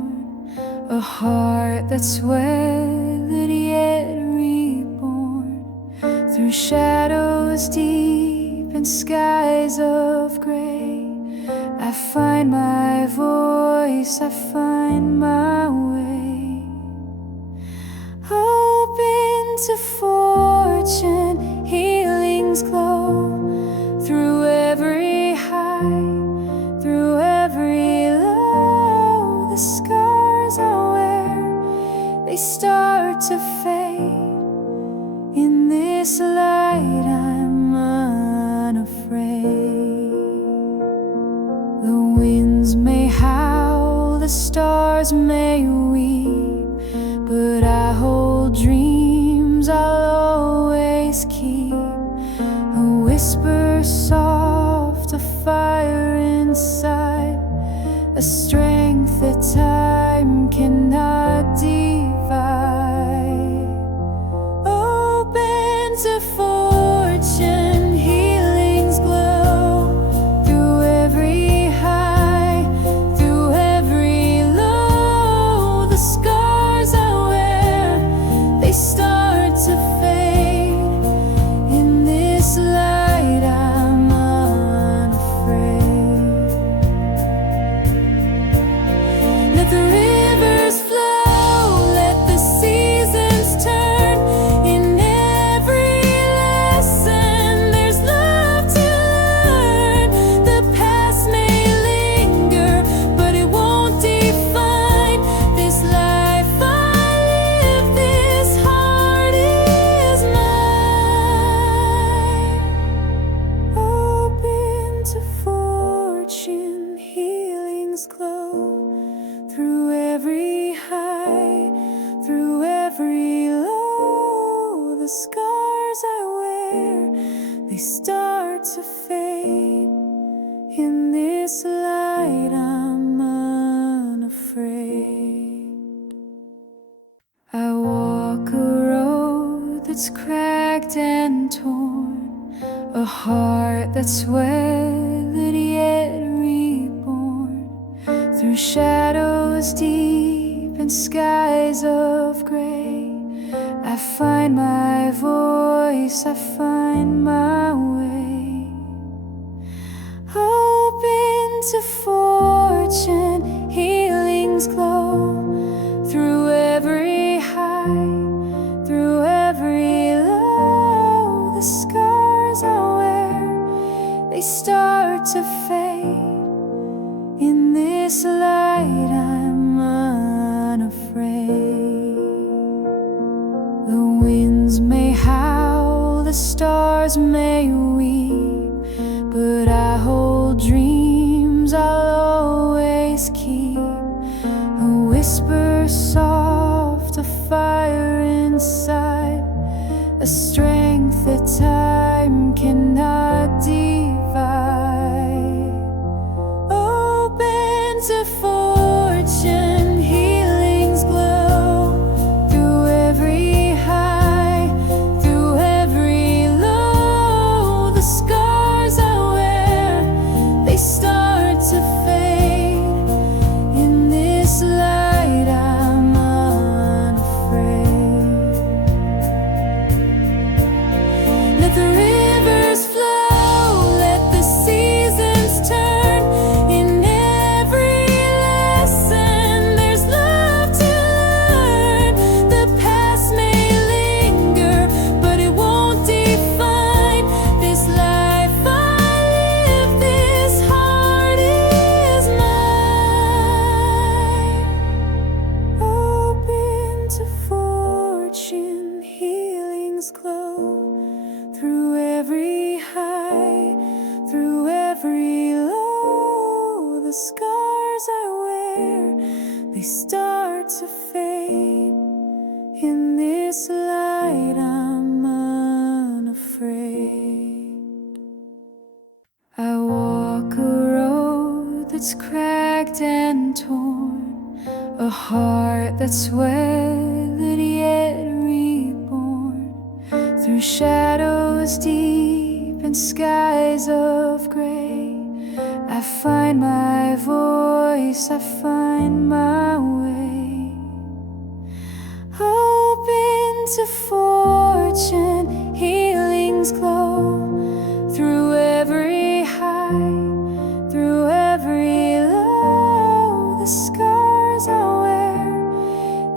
a heart that's weathered yet reborn, through shadows deep and skies of gray. I find my voice, I find my way. Open to fortune, healing's glow, through every high, through every low. The scars I wear, they start to fade. In this light I'm unafraid. The winds may howl, the stars may weep, but I hold dreams I'll always keep. A whisper soft, a fire inside, a strength that time cannot divide. Open to fortune, healing's glow, through every high, through every low. The scars I wear, they start to fade. In this light I'm unafraid. Let the rivers flow, let the seasons turn. In every lesson there's love to learn. The past may linger, but it won't define this life I live. This heart is mine. Open to fortune, healing's glow, through every high, through every low. The scars I wear, they start to fade. In this light I'm unafraid. I walk a road that's cracked and torn, a heart that's weathered yet reborn, through shadows deep and skies of gray. I find my voice, I find my way. Open to fortune, healing's glow, through every high, through every low. The scars I wear, they start to fade. In this light I'm unafraid. The winds may howl, the stars may weep, but I hold dreams I'll always keep. A whisper soft, a fire inside, a strength that time cannot divide. Open to fortune, healing's glow, through every high, through every low. The scars I wear, they start to fade. In this light I'm unafraid. Let the rivers flow, let the seasons turn. In every lesson there's love to learn. The past may linger, but it won't define this life I live. This heart is mine. Open to fortune, healing's glow, through every high, through every low. The scars I wear, they start to fade. In this light I'm unafraid. I walk a road that's cracked and torn, a heart that's weathered yet reborn, through shadows deep and skies of gray. I find my voice, I find my way.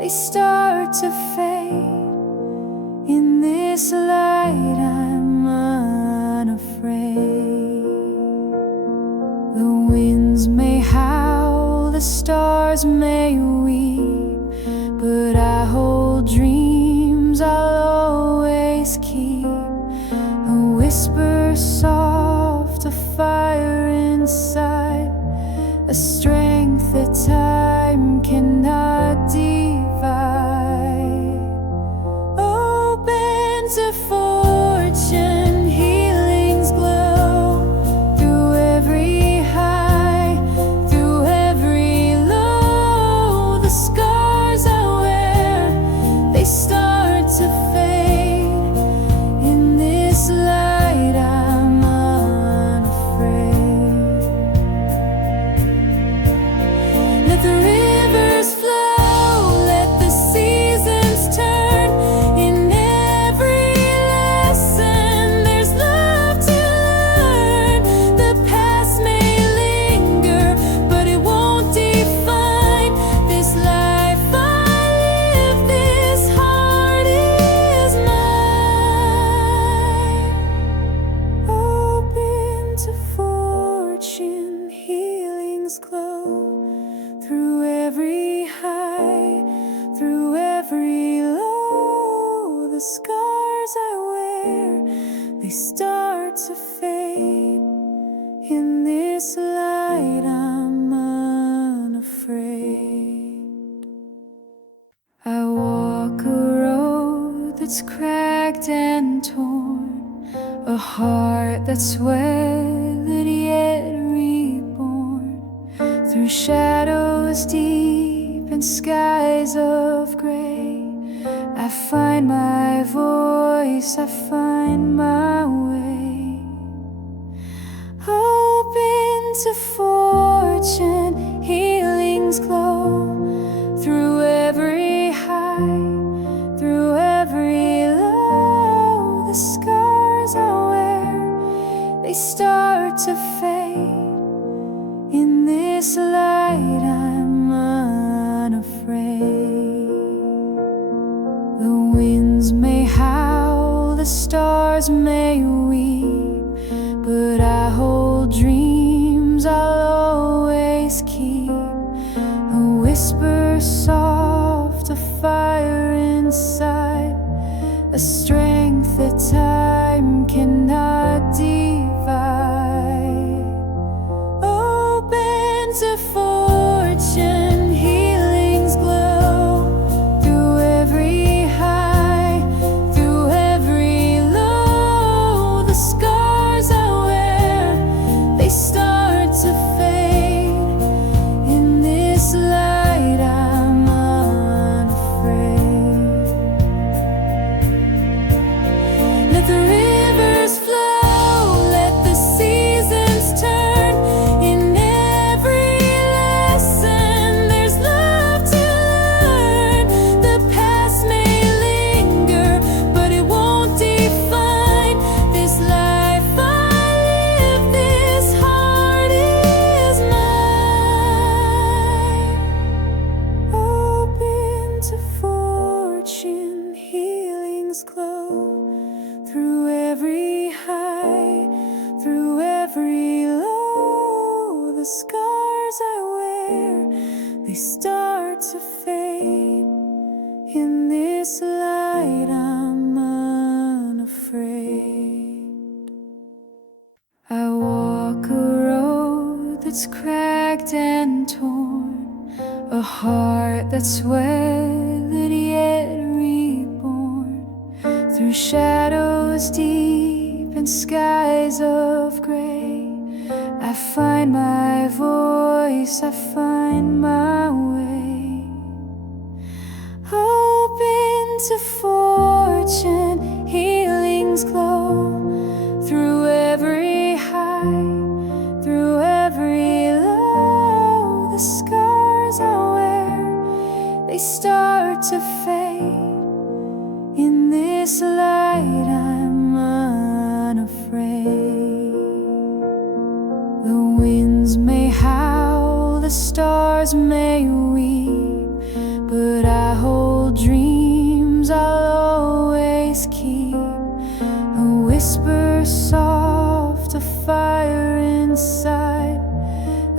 they start to fade. In this light I'm unafraid. The winds may howl, the stars may weep, but I hold dreams I'll always keep. A whisper soft, a fire inside, a strength that time cannot divide. Open to fortune, healing's glow through every high, through every low. The scars I wear, they start to fade. In this light I'm unafraid. Let the rivers flow, let the seasons turn. In every lesson there's love to learn. The past may linger, but it won't define this life I live. This heart is mine. Open to fortune, healing's glow through every high, through every low. The scars I wear, they start to fade. In this light I'm unafraid. I walk a road that's cracked and torn, a heart that's weathered yet reborn. Through shadows deep and skies of gray, I find my voice, I find my way. Open to fortune, healing's glow through every high, through every low. The scars I wear, they start to fade. In this light I'm unafraid. The winds may howl, the stars may weep, but I hold dreams I'll always keep. A whisper soft, a fire inside, a strength that time cannot divide. Open to fortune, healing's glow through every high, through every low. The scars I wear, they start to fade. In this light I'm unafraid. Let the rivers flow, let the seasons turn. In every lesson there's love to learn. The past may linger, but it won't define this life I live. This heart is mine. Open to fortune, healing's glow through every high, through every low. The scars I wear, they start to fade. In this light I'm unafraid. I walk a road that's cracked and torn, a heart that's weathered yet reborn. Through shadows deep and skies of gray, I find my voice, I find my way. Open to fortune, healing's glow through every high, through every low. The scars I wear, they start to fade. In this light I'm unafraid. The winds may howl, the stars may weep, but I hold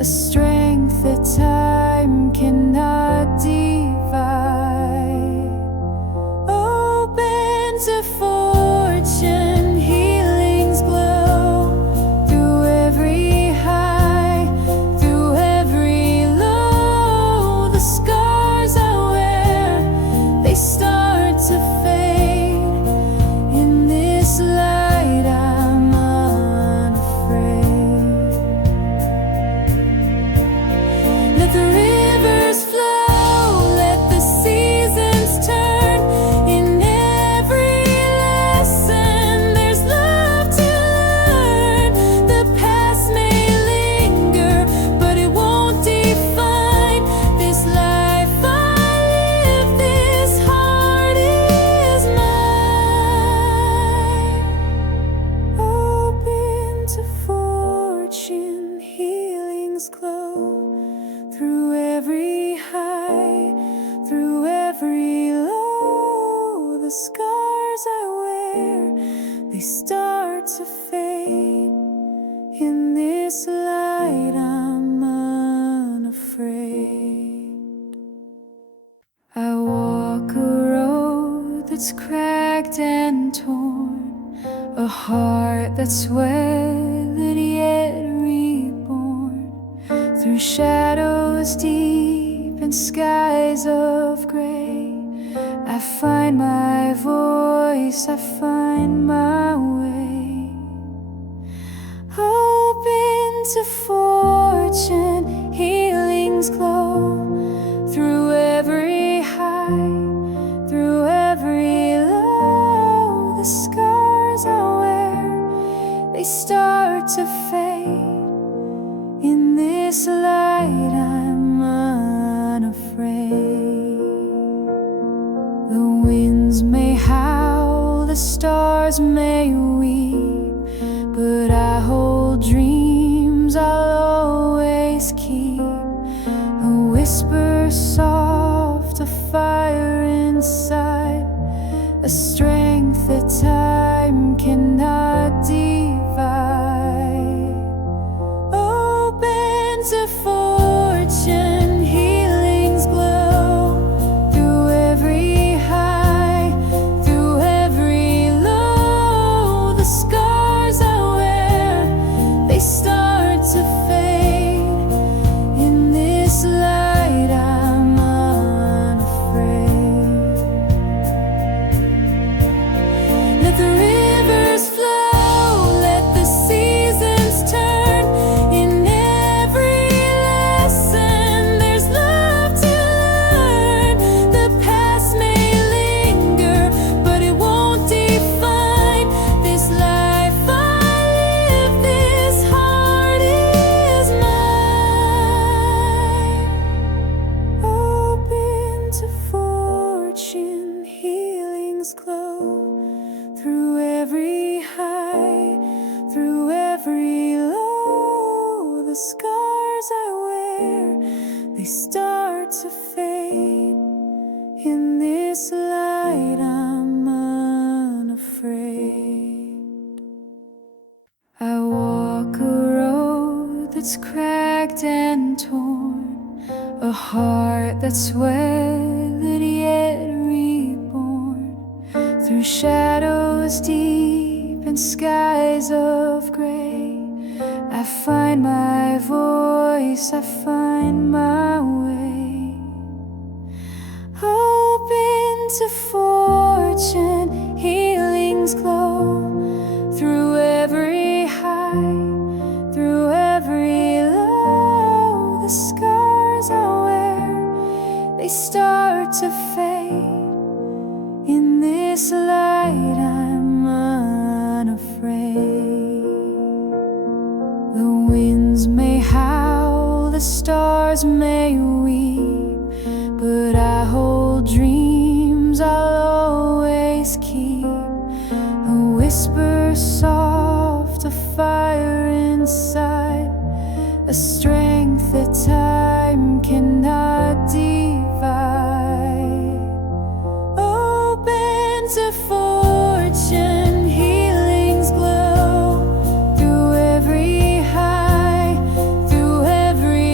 a strength that time cannot divide. Open to fortune, healing's glow through every high, through every low. The scars I wear, they start to fade. In this light I'm unafraid. Let the rivers flow, let the seasons turn. In every lesson there's love to learn. The past may linger, but it won't define this life I live. This heart is mine. Open to fortune, healing's glow through every high, through every low. The scars I wear, they start to fade. In this light I'm unafraid. I walk a road that's cracked and torn, a heart that's weathered yet reborn. Through shadows deep and skies of gray, I find my voice, I find my way. Open to fortune, healing's glow through every high, through every low. The scars I wear, they start to fade. In this light I'm unafraid. The winds may howl, the stars may weep, but I hold dreams I'll always keep. A whisper soft, a fire inside, a strength that time cannot divide. Open to fortune, healing's glow through every high, through every low. The scars I wear, they start to fade. In this light I'm unafraid. Let the rivers flow, let the seasons turn. In every lesson there's love to learn. The past may linger, but it won't define this life I live. This heart is mine. Open to fortune, healing's glow through every high, through every low. The scars I wear, they start to fade. In this light I'm unafraid. I walk a road that's cracked and torn, a heart that's weathered yet reborn. Through shadows deep and skies of gray, I find my voice, I find my way. Open to fortune, healing's glow through every high, through every low. The scars I wear, they start to fade. In this light I'm unafraid. The winds may howl, the stars may weep, but I hold dreams I'll always keep. A whisper soft, a fire inside, a strength that time cannot divide. Open to fortune, healing's glow through every high, through every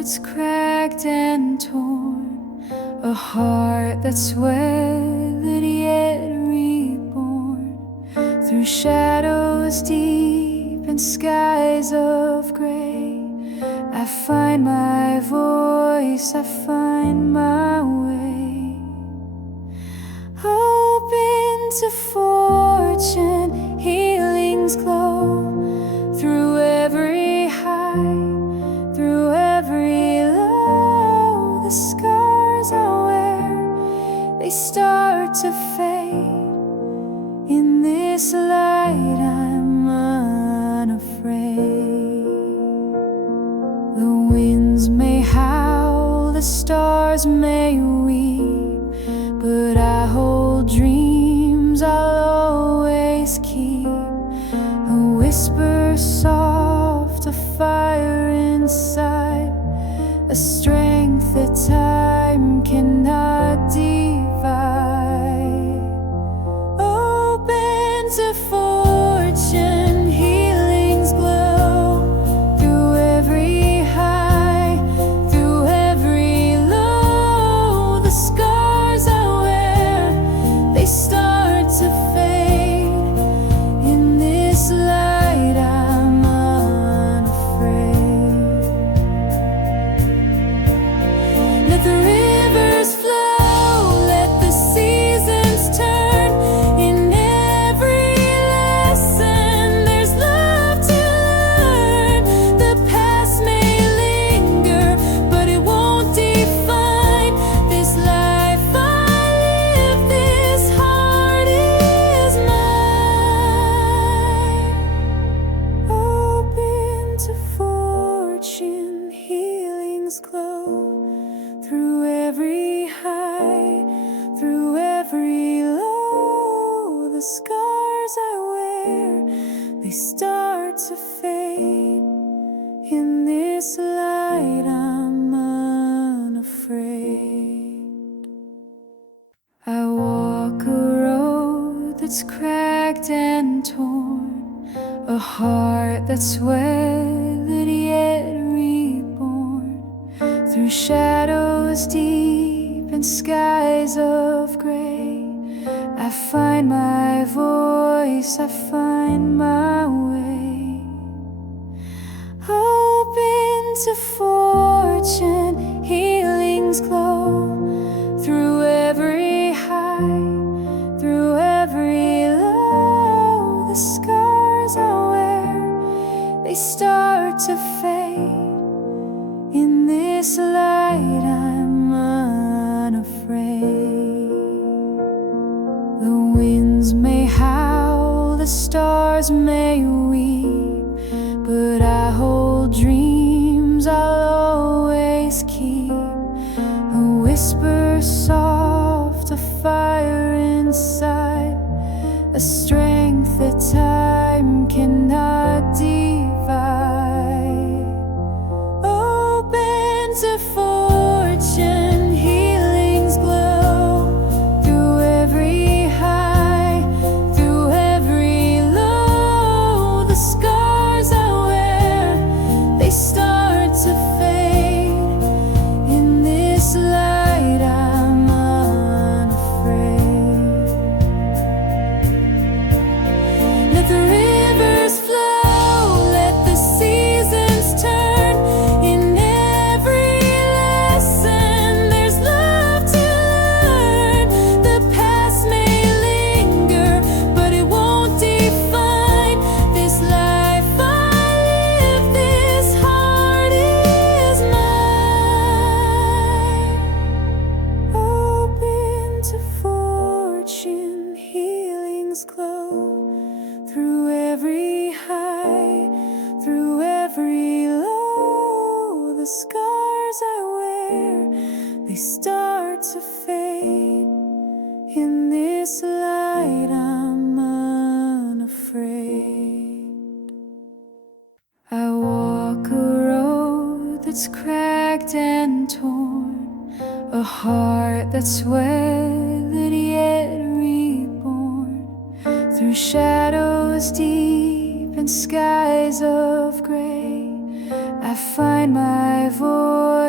that's cracked and torn, a heart that's weathered yet reborn. Through shadows deep and skies of gray, I find my voice, I find my way. Open to fortune, healing's glow. Through every high, through every low, the scars I wear, they start to fade. In this light I'm unafraid. The winds may howl, the stars may weep, but I hold dreams I'll always keep. A whisper soft, a fire inside, a strength that time cannot divide. Open to fortune, healing's glow. Through every high, through every low, the scars I wear, they start to fade. In this light I'm unafraid. Let the rivers flow, let the seasons turn. In every lesson there's love to learn. The past may linger, but it won't define this life I live. This heart is mine. Open to fortune, healing's glow. Through every high, through every low, the scars I wear, they start to fade. In this light I'm unafraid. I walk a road that's cracked and torn, a heart that's weathered yet reborn. Through shadows deep and skies of gray, I find my voice, I find my way. Open to fortune, healing's glow. Through every high, through every low, the scars I wear, they start to fade. In this light I'm unafraid. The winds may howl, the stars may weep, but I hold dreams I'll always keep. A whisper soft, a fire inside, a strength that time cannot divide. Open to fortune, healing's glow. Through every high, through every low, the scars I wear, they start to fade. In this light I'm unafraid. Let the rivers flow, let the seasons turn. In every lesson there's love to learn. The past may linger, but it won't define this life I live. This heart is mine. Open to fortune, healing's glow. Through every high, through every low, the scars I wear, they start to fade. In this light I'm unafraid. I walk a road that's cracked and torn, a heart that's weathered yet reborn. Through shadows deep and skies of gray, I find my voice.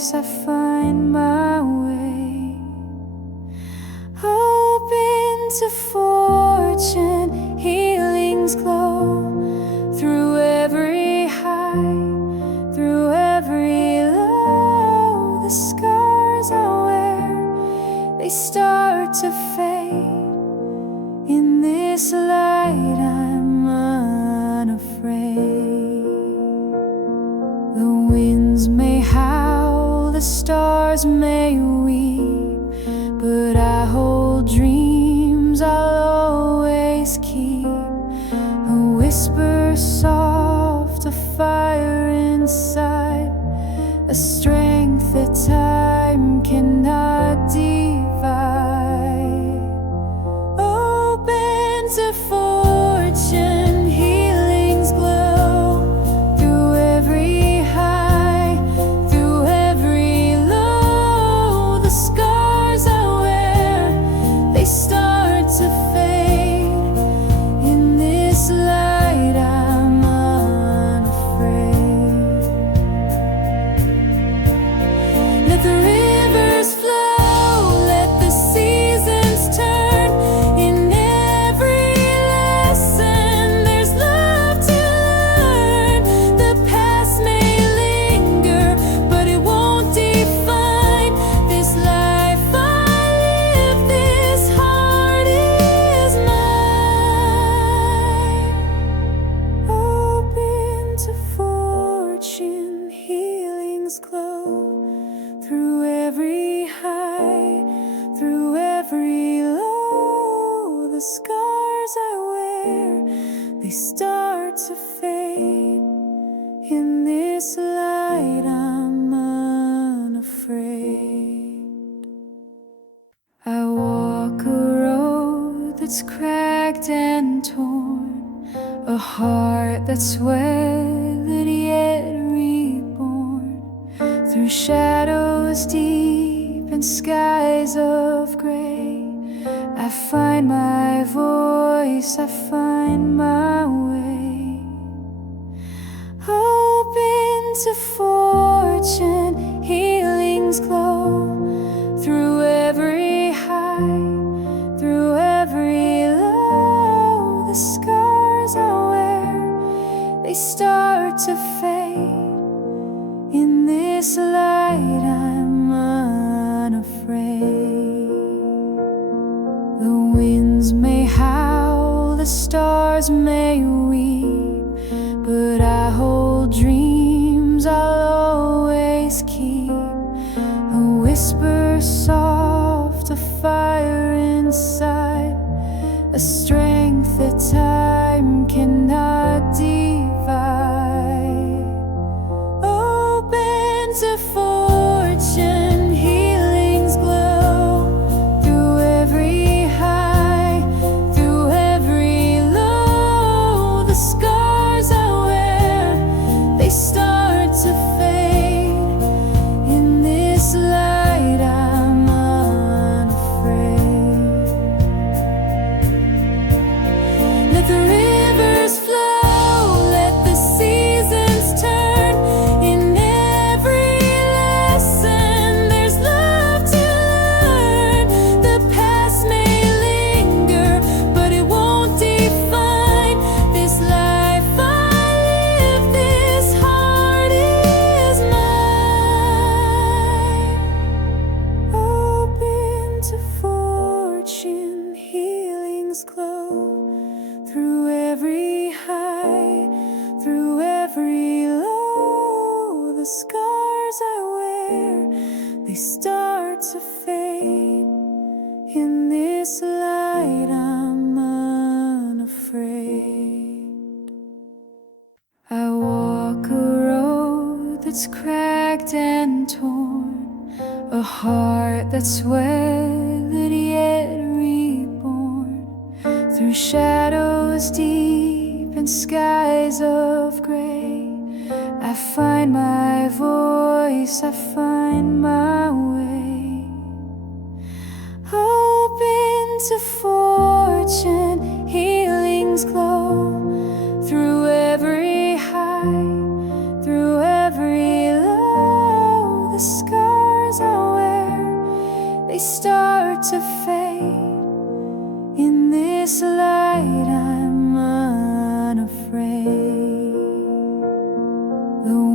voice, I find my way. Open to fortune, healing's glow. Through every high, through every low, the scars I wear, they start to fade. In this light I'm unafraid. The winds may howl, the stars may weep, but I hold dreams I'll always keep. A whisper soft, a fire inside, a strength that time cannot divide. Open to fortune, healing's glow. Through every high, through every low, the scars I wear, they start to fade. In this light I'm unafraid. Let the rivers flow, let the seasons turn. In every lesson there's love to learn. The past may linger, but it won't define this life I live. This heart is mine. Open to fortune, healing's glow. Through every high, through every low, the scars I wear, they start to fade. In this light I'm unafraid. I walk a road that's cracked and torn, a heart that's weathered yet reborn. Through shadows deep and skies of gray, I find my voice, I find my way. Open to fortune, healing's glow. Through every high, through every low, the scars I wear, they start to fade. In this light I'm unafraid. The winds may howl, the stars may weep, but I hold dreams I'll always keep. A whisper soft, a fire inside, a strength that time cannot divide. Open to fortune, healing's glow. Through every high, through every low, the scars I wear, they start to fade. In this light I'm unafraid. Let the rivers flow, let the seasons turn. In every lesson there's love to learn. The past may linger, but it won't define this life I live. This heart is mine. Open to fortune, healing's glow. Through every high, through every low, the scars I wear, they start to fade. In this light I'm unafraid. I walk a road that's cracked and torn, a heart that's weathered yet reborn. Through shadows deep and skies of gray, I find my voice, I find my way. Open to fortune, healing's glow. Through every high, through every low, the sky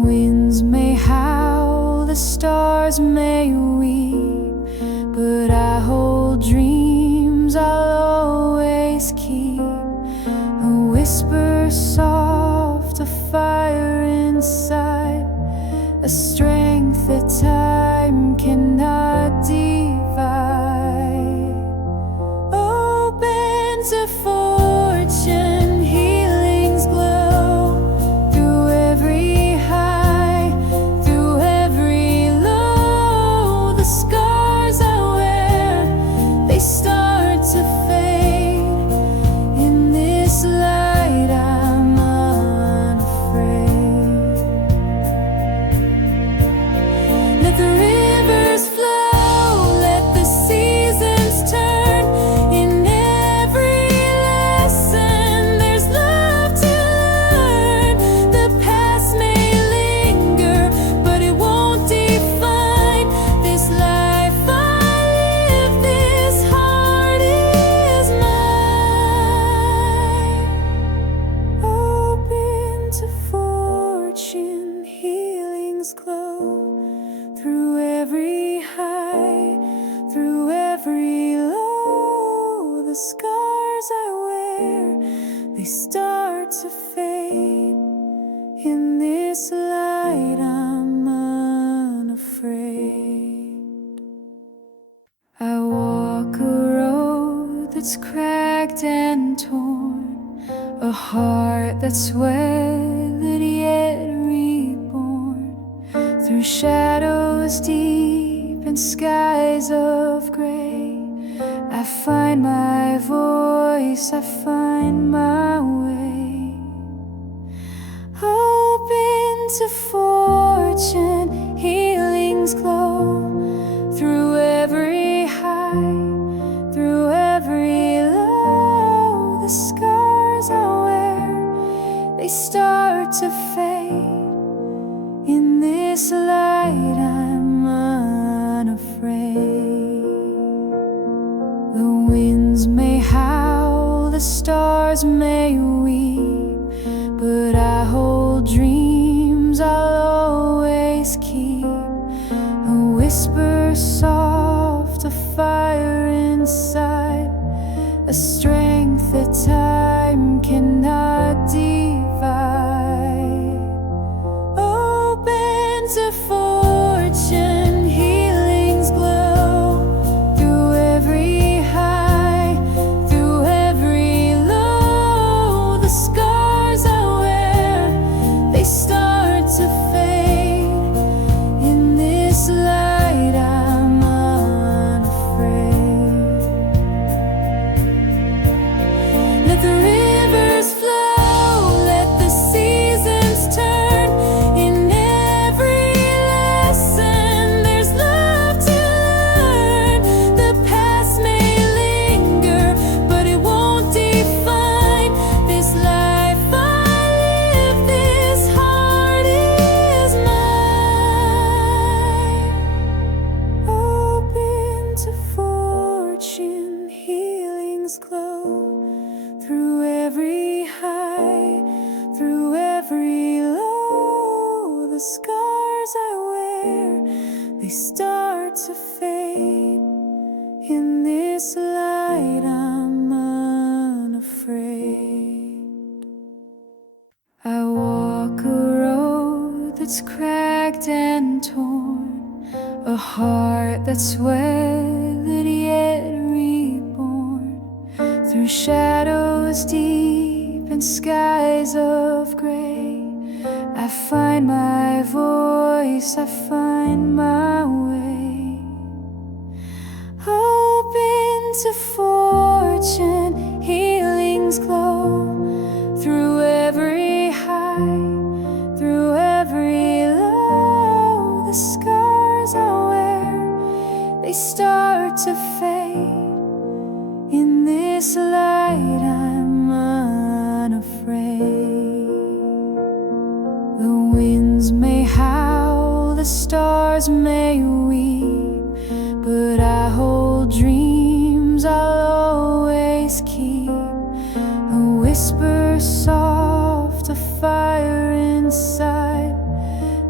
winds may howl, the stars may weep, but I hold dreams I'll always keep. A whisper soft, a fire inside, a strength that time cannot divide. Open to fortune, healings glow through every high, through every low. The scars I wear, they start to fade. In this light I'm unafraid. Let the rivers flow, let the seasons turn. In every lesson there's love to learn. The past may linger, but it won't define this life I live. This heart is mine. Open to fortune, healings glow through every high, through every low. The scars I wear, they start to fade. In this light I'm unafraid. I walk a road that's cracked and torn, a heart that's weathered yet reborn. Through shadows deep and skies of gray, I find my voice, I find my way. Open to fortune, healings glow through every high, through every low. The scars I wear, they start to fade. In this light I'm unafraid. The winds may howl, the stars may weep, but I hold dreams I'll always keep. A whisper soft, a fire inside, a strength that time cannot divide. Open to fortune, healings glow through every high, through every low. The scars I wear, they start to fade. In this light I'm unafraid. Let the rivers flow, let the seasons turn. In every lesson there's love to learn. The past may linger, but it won't define this life I live. This heart is mine. Open to fortune, healings glow through every high, through every low. The scars I wear, they start to fade. In this light I'm unafraid. I walk a road that's cracked and torn, a heart that's weathered yet reborn. Through shadows deep and skies of gray, I find my voice, I find my way. Open to fortune, healings glow through every high, through every low. The scars I wear, they start to fade. In this light I'm unafraid. The winds may howl, the stars may weep, but I hold dreams I'll always keep. A whisper soft, a fire inside,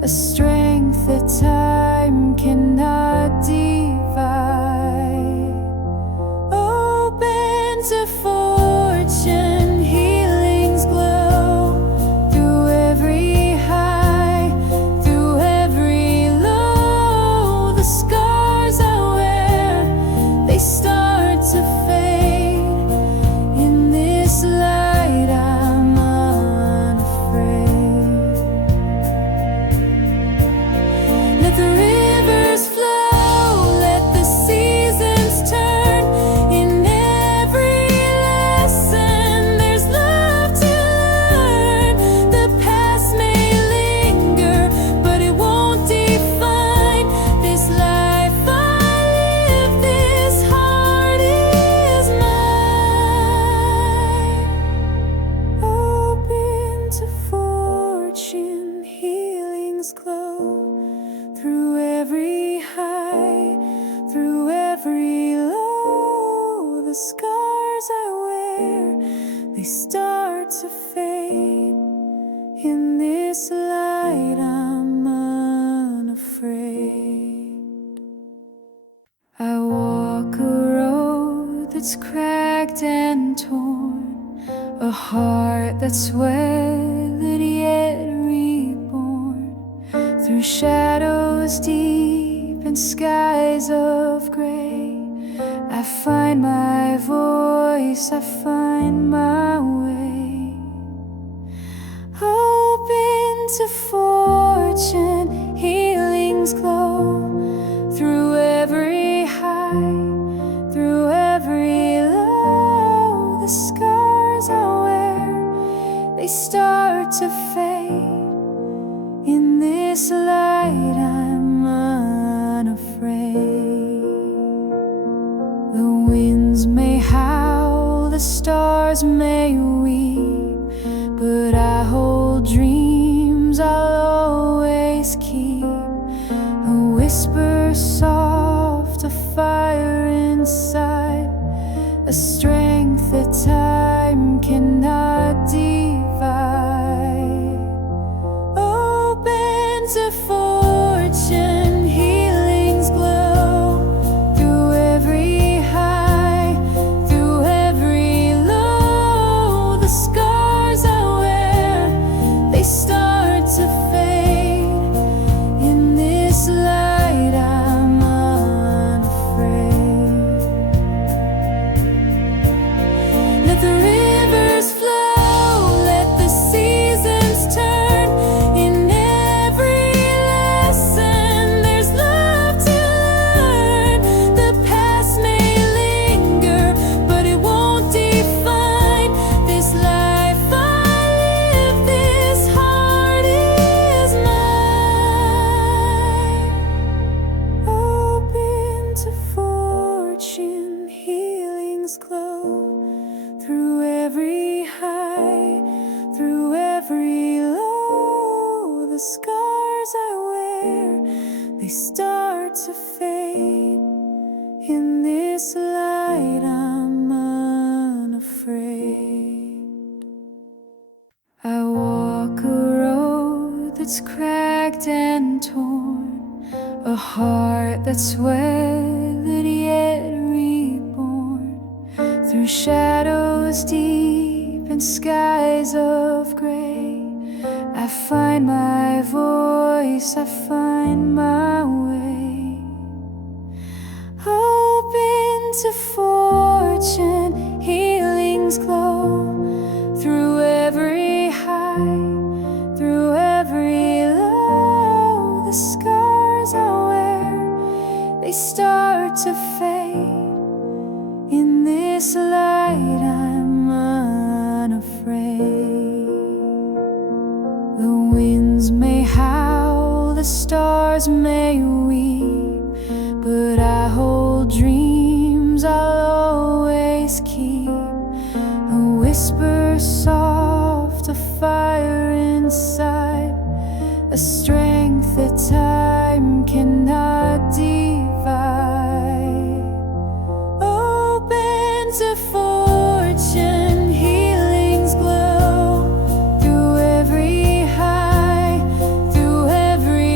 a strength that time cannot divide. Open to fortune, healing's glow through every high, through every low. The scars I wear, they start to fade. In this light I'm unafraid. Let the rivers flow, let the seasons turn. In every lesson there's love to learn. The past may linger, but it won't define this life I live. This heart is mine. Open to fortune, healing's glow through every high, through every low. The scars I wear, they start to fade. In this light I'm unafraid. I walk a road that's cracked and torn, a heart that's weathered yet reborn. Through shadows deep and skies of gray, I find my voice, I find my way. Open to fortune, healing's glow through every high, through every low. The scars I wear, they start to fade. In this light I'm unafraid. The winds may howl, the stars may weep, but I hold dreams I'll always keep. A whisper soft, a fire inside, a strength that time cannot divide. Open to fortune, healing's glow through every high, through every low. The scars I wear, they start to fade. In this light I'm unafraid. Let the rivers flow, let the seasons turn. In every lesson there's love to learn. The past may linger, but it won't define this life I live. This heart is mine. Open to fortune, healing's glow through every high, through every low. The scars I wear, they start to fade. In this light I'm unafraid. I walk a road that's cracked and torn, a heart that's weathered yet reborn. Through shadows deep and skies of gray, I find my voice, I find my way. Open to fortune, healing's glow through every high, through every low. The scars I wear, they start to fade. In this light I'm unafraid. The winds may howl, the stars may weep, but I hold dreams I'll always keep. A whisper soft, a fire inside, a strength that time cannot divide. Open to fortune, healing's glow through every high, through every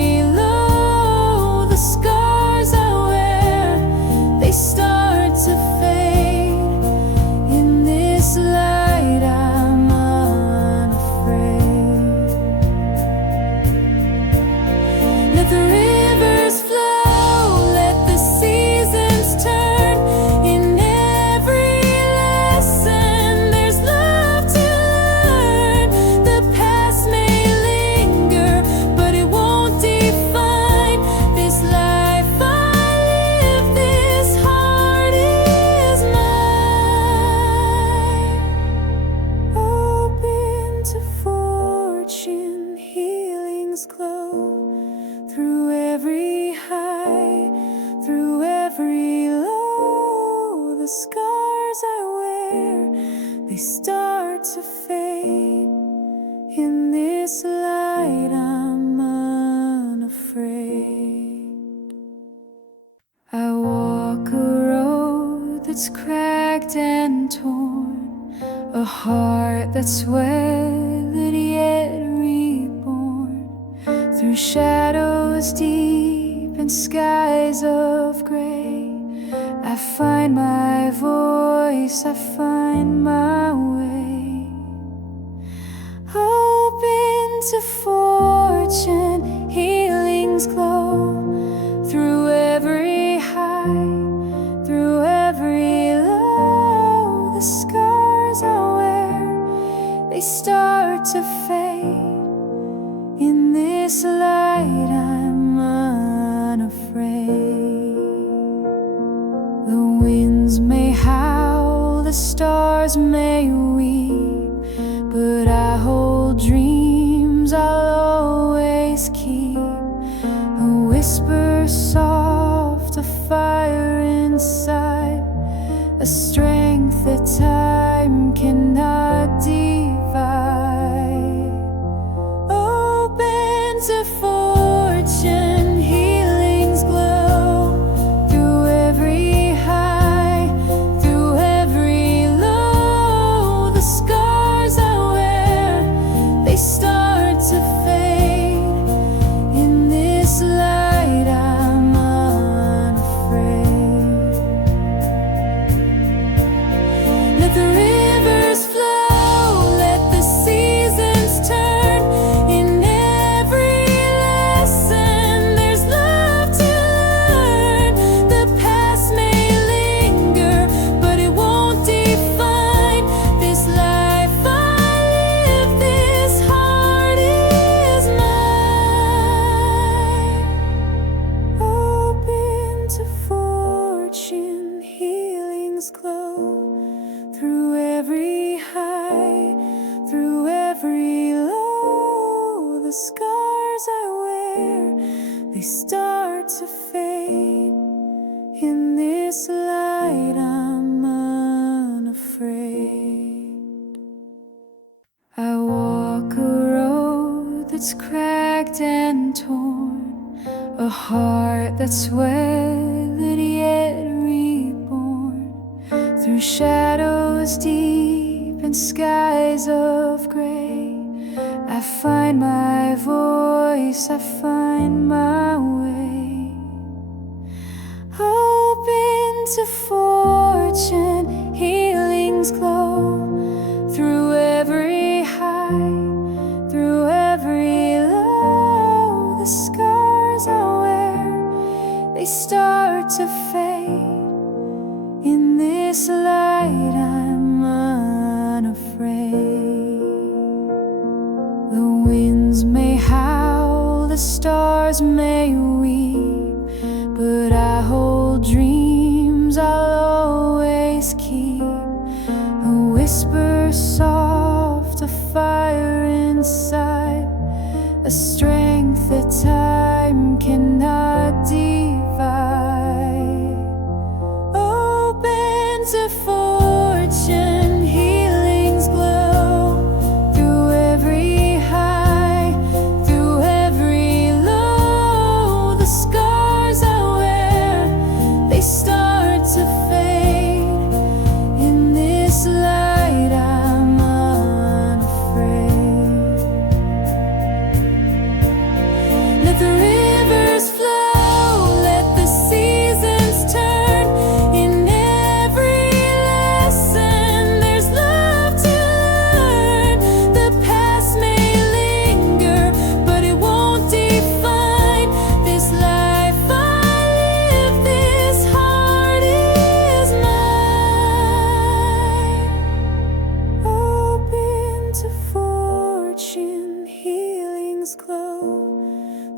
Let the rivers flow, let the seasons turn. In every lesson, there's love to learn. The past may linger, but it won't define this life I live. This heart is mine. Open to fortune, healing's glow. Through every high, through every low, the scars I wear, they start to fade. In this light I'm unafraid. I walk a road that's cracked and torn, a heart that's weathered yet reborn. Through shadows deep and skies of gray, I find my voice, I find my way. Open to fortune, healing's glow. Through every high, through every low, the scars I wear, they start to fade. In this light I'm unafraid. The winds may howl, the stars may weep, but I hold dreams I'll always keep. A whisper soft, a fire inside, a strength that time cannot divide. Open to fortune, healing's glow. Through every high, through every low, the scars I wear, they start to fade. In this light I'm unafraid. Let the rivers flow, let the seasons turn. In every lesson, there's love to learn. The past may linger, but it won't define this life I live. This heart is mine. Open to fortune, healing's glow. Through every high, through every low, the scars I wear, they start to fade. In this light I'm unafraid. I walk a road that's cracked and torn, a heart that's weathered yet reborn. Through shadows deep and skies of gray, I find my voice, I find my way. Open to fortune, healing's glow. Through every high, through every low, the scars I wear, they start to fade. In this light I'm unafraid. The winds may howl, the stars may weep, but I hold dreams I'll always keep. A whisper soft, a fire inside, a strength that time cannot divide. Open to fortune, healing's glow. Through every high, through every low, the scars I wear, they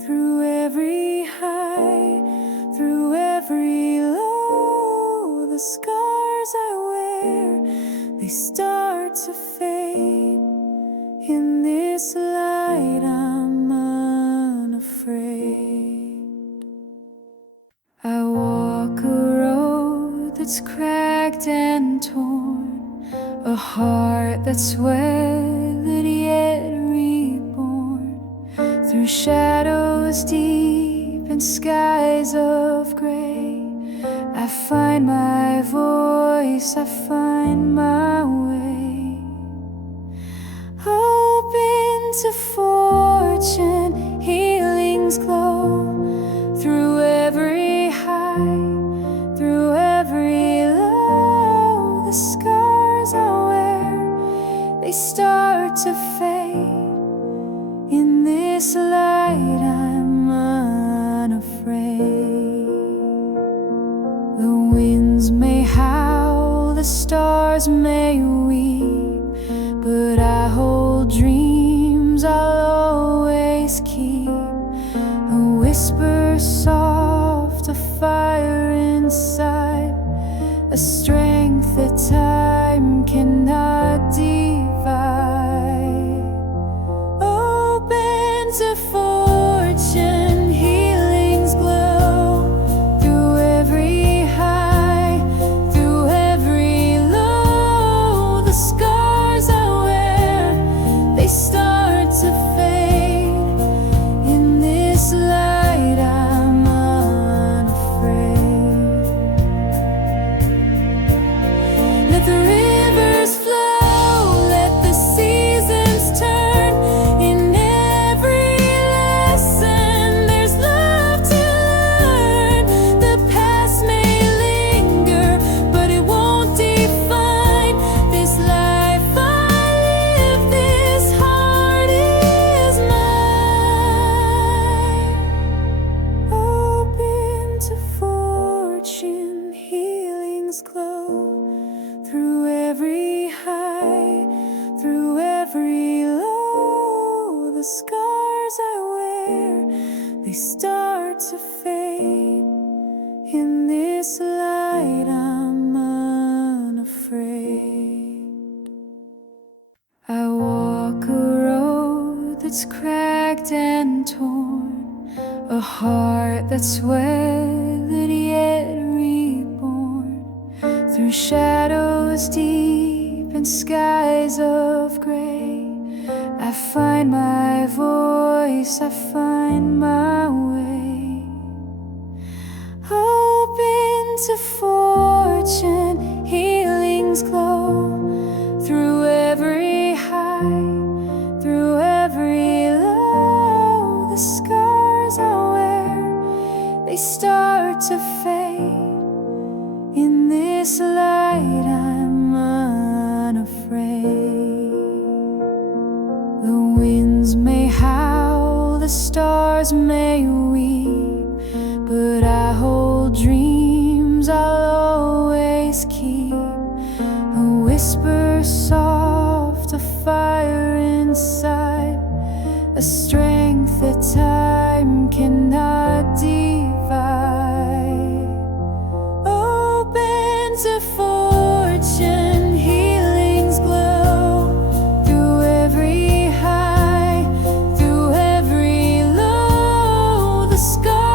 through every high, through every low. The scars I wear, they start to fade. In this light I'm unafraid. I walk a road that's cracked and torn, a heart that's weathered yet reborn. Through shadows deep and skies of gray, I find my voice, I find my way. Open to fortune, healing's glow. Through every high, through every low. The scars I wear, they start to fade. In this light I'm unafraid. The winds may howl, the stars may weep, but I hold dreams I'll always keep. A whisper soft, a fire inside, a strength that time cannot divide. Open to fortune, healing's glow. Through every high, through every low. The scars I wear, they start to fade. In this light I'm unafraid. Let the rivers flow, let the seasons turn. In every lesson there's love to learn. The past may linger, but it won't define this life I live. This heart is mine. Open to fortune, healing's glow. Through every high, through every low. The scars I wear, they start to fade. In this light I'm unafraid. I walk a road that's cracked and torn, a heart that's weathered yet reborn. Through shadows deep and skies of gray, I find my voice, I find my way. Open to fortune, healing's glow. Through every high, through every low. The scars I wear, they start to fade. In this light I'm unafraid. The winds may howl, the stars may weep, but I hold dreams I'll always keep. A whisper soft, a fire inside, a strength that time cannot divide. Open to fortune, healing's glow. Through every high, through every low. The sky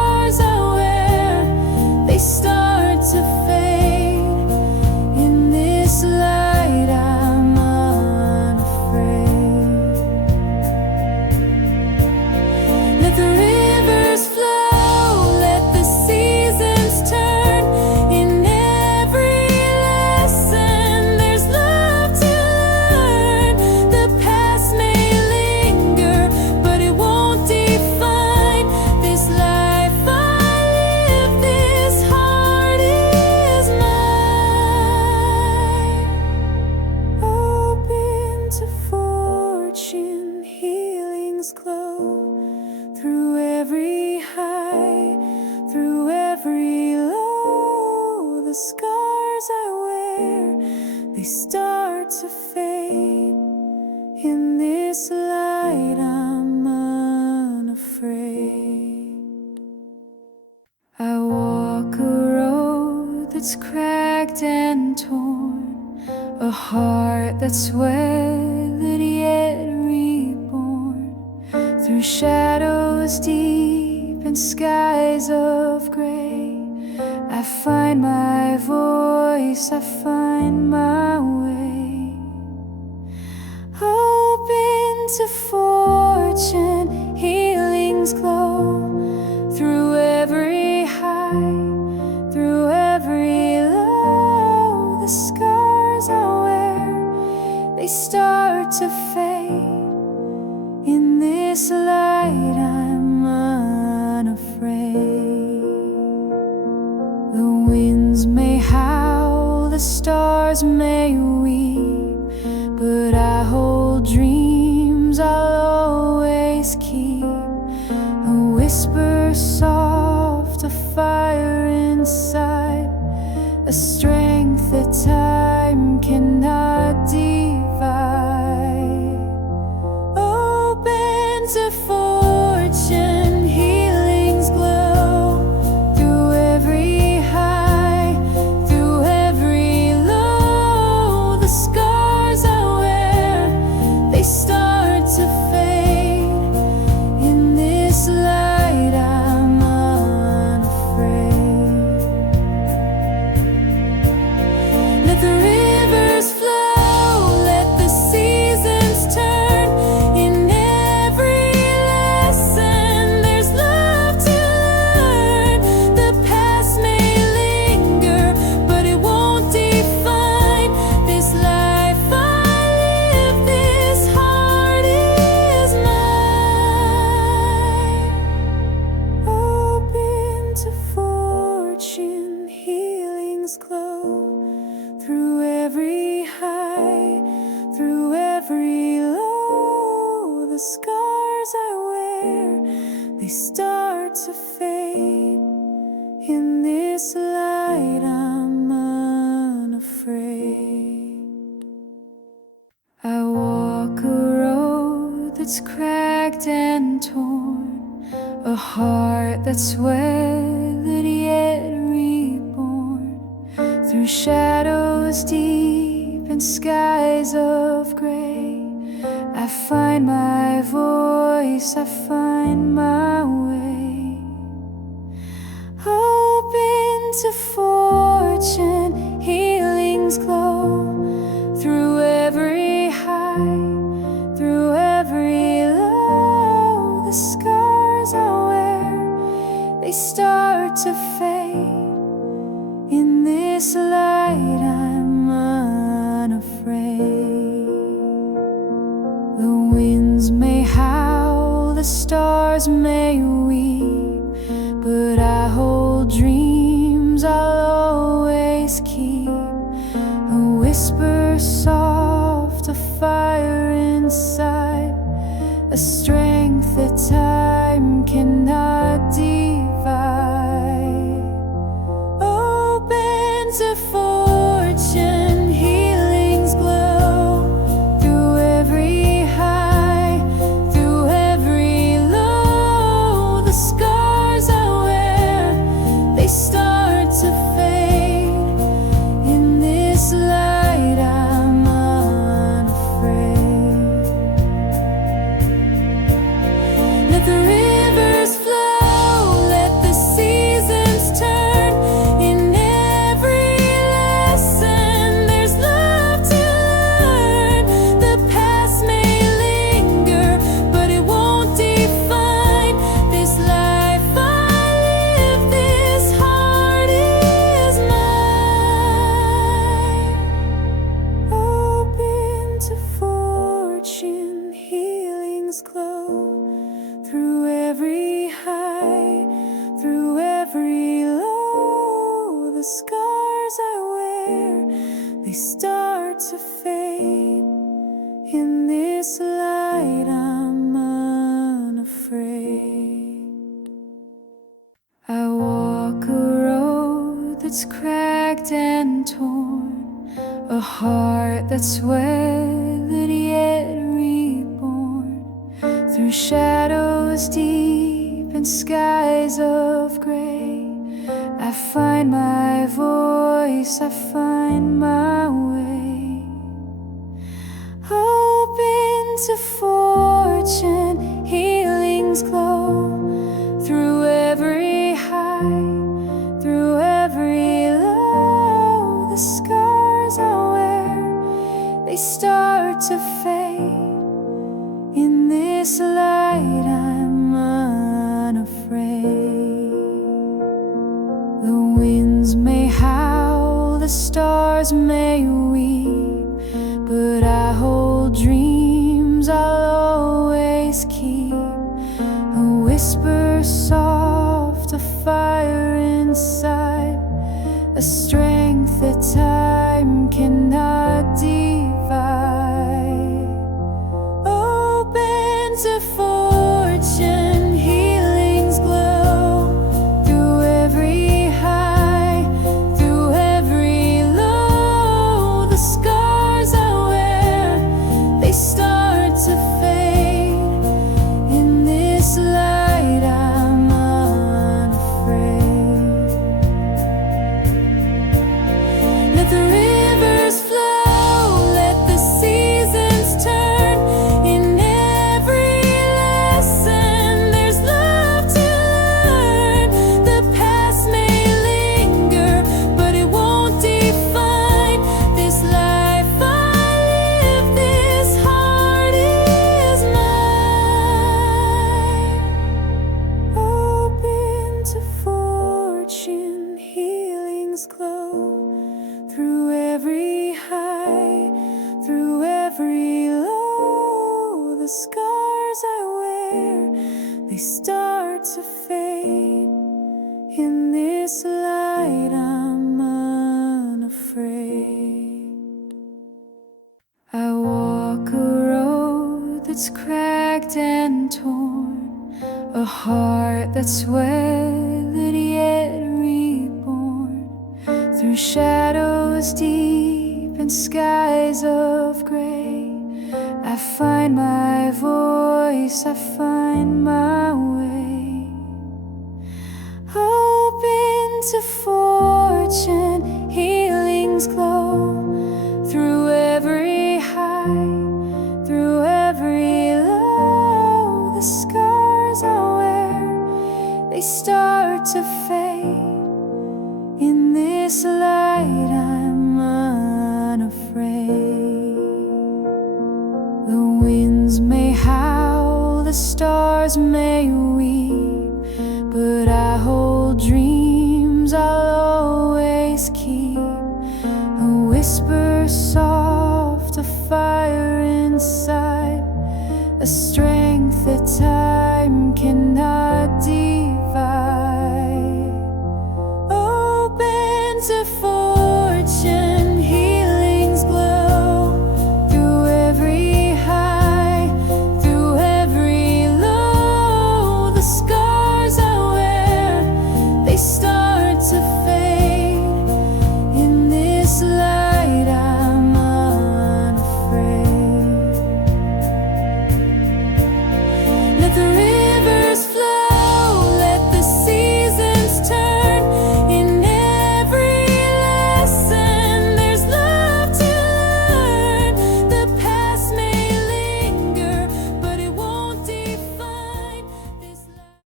that's cracked and torn, a heart that's weathered yet reborn. Through shadows deep and skies of gray, I find my voice, I find my way. Open to fortune, healing's glow. Through every high, through every low, the scars I wear, they start to fade. In this light I'm unafraid. The winds may howl, the stars may weep, but I hold dreams I'll always keep. A whisper soft, a fire inside, a strength that time cannot divide. Open to fortune, healing's glow. Through every high, through every low, the scars I wear, they start to fade. In this light I'm unafraid. Let the rivers flow, let the seasons turn. In every lesson there's love to learn. The past may linger, but it won't define this life I live. This heart is mine. Open to fortune, healing's glow. Through every high, through every low, the scars I wear, they start to fade. In this light I'm unafraid. I walk a road that's cracked and torn, a heart that's weathered yet reborn. Through shadows deep and skies of gray, I find my voice, I find my way. Open to fortune, healing's glow. Through every high, through every low, the scars I wear, they start to fade. In this light I'm unafraid. The winds may howl, the stars may weep, but I hold dreams I'll always keep. A whisper soft, a fire inside, a strength that time cannot divide. Open to fortune, healing's glow. Through every high, through every low, the scars I wear, they start to fade. In this light I'm unafraid. Let the rivers flow, let the seasons turn. In every lesson there's love to learn. The past may linger, but it won't define this life I live. This heart is mine. Open to fortune, healing's glow. Through every high, through every low, the scars I wear, they start to fade. In this light I'm unafraid. I walk a road that's cracked and torn, a heart that's weathered yet reborn. Through shadows deep and skies of gray, I find my voice, I find my way. Open to fortune, healing's glow. Through every high, through every low, the scars I wear, they start to fade. In this light I'm unafraid. The winds may howl, the stars may weep, but I hold dreams I'll always keep. A whisper soft, a fire inside, a strength that time cannot divide. Open to fortune, healing's glow. Through every high, through every low, the scars I wear, they start to fade. In this light I'm unafraid. Let the rivers flow, let the seasons turn. In every lesson there's love to learn. The past may linger, but it won't define this life I live. This heart is mine. Open to fortune, healing's glow. Through every high, through every low, the scars I wear, they start to fade. In this light I'm unafraid. I walk a road that's cracked and torn, a heart that's weathered yet reborn. Through shadows deep and skies of gray, I find my voice, I find my way. Open to fortune, healing's glow. Through every high, through every low, the scars I wear, they start to fade. In this light I'm unafraid. The winds may howl, the stars may weep, but I hold dreams I'll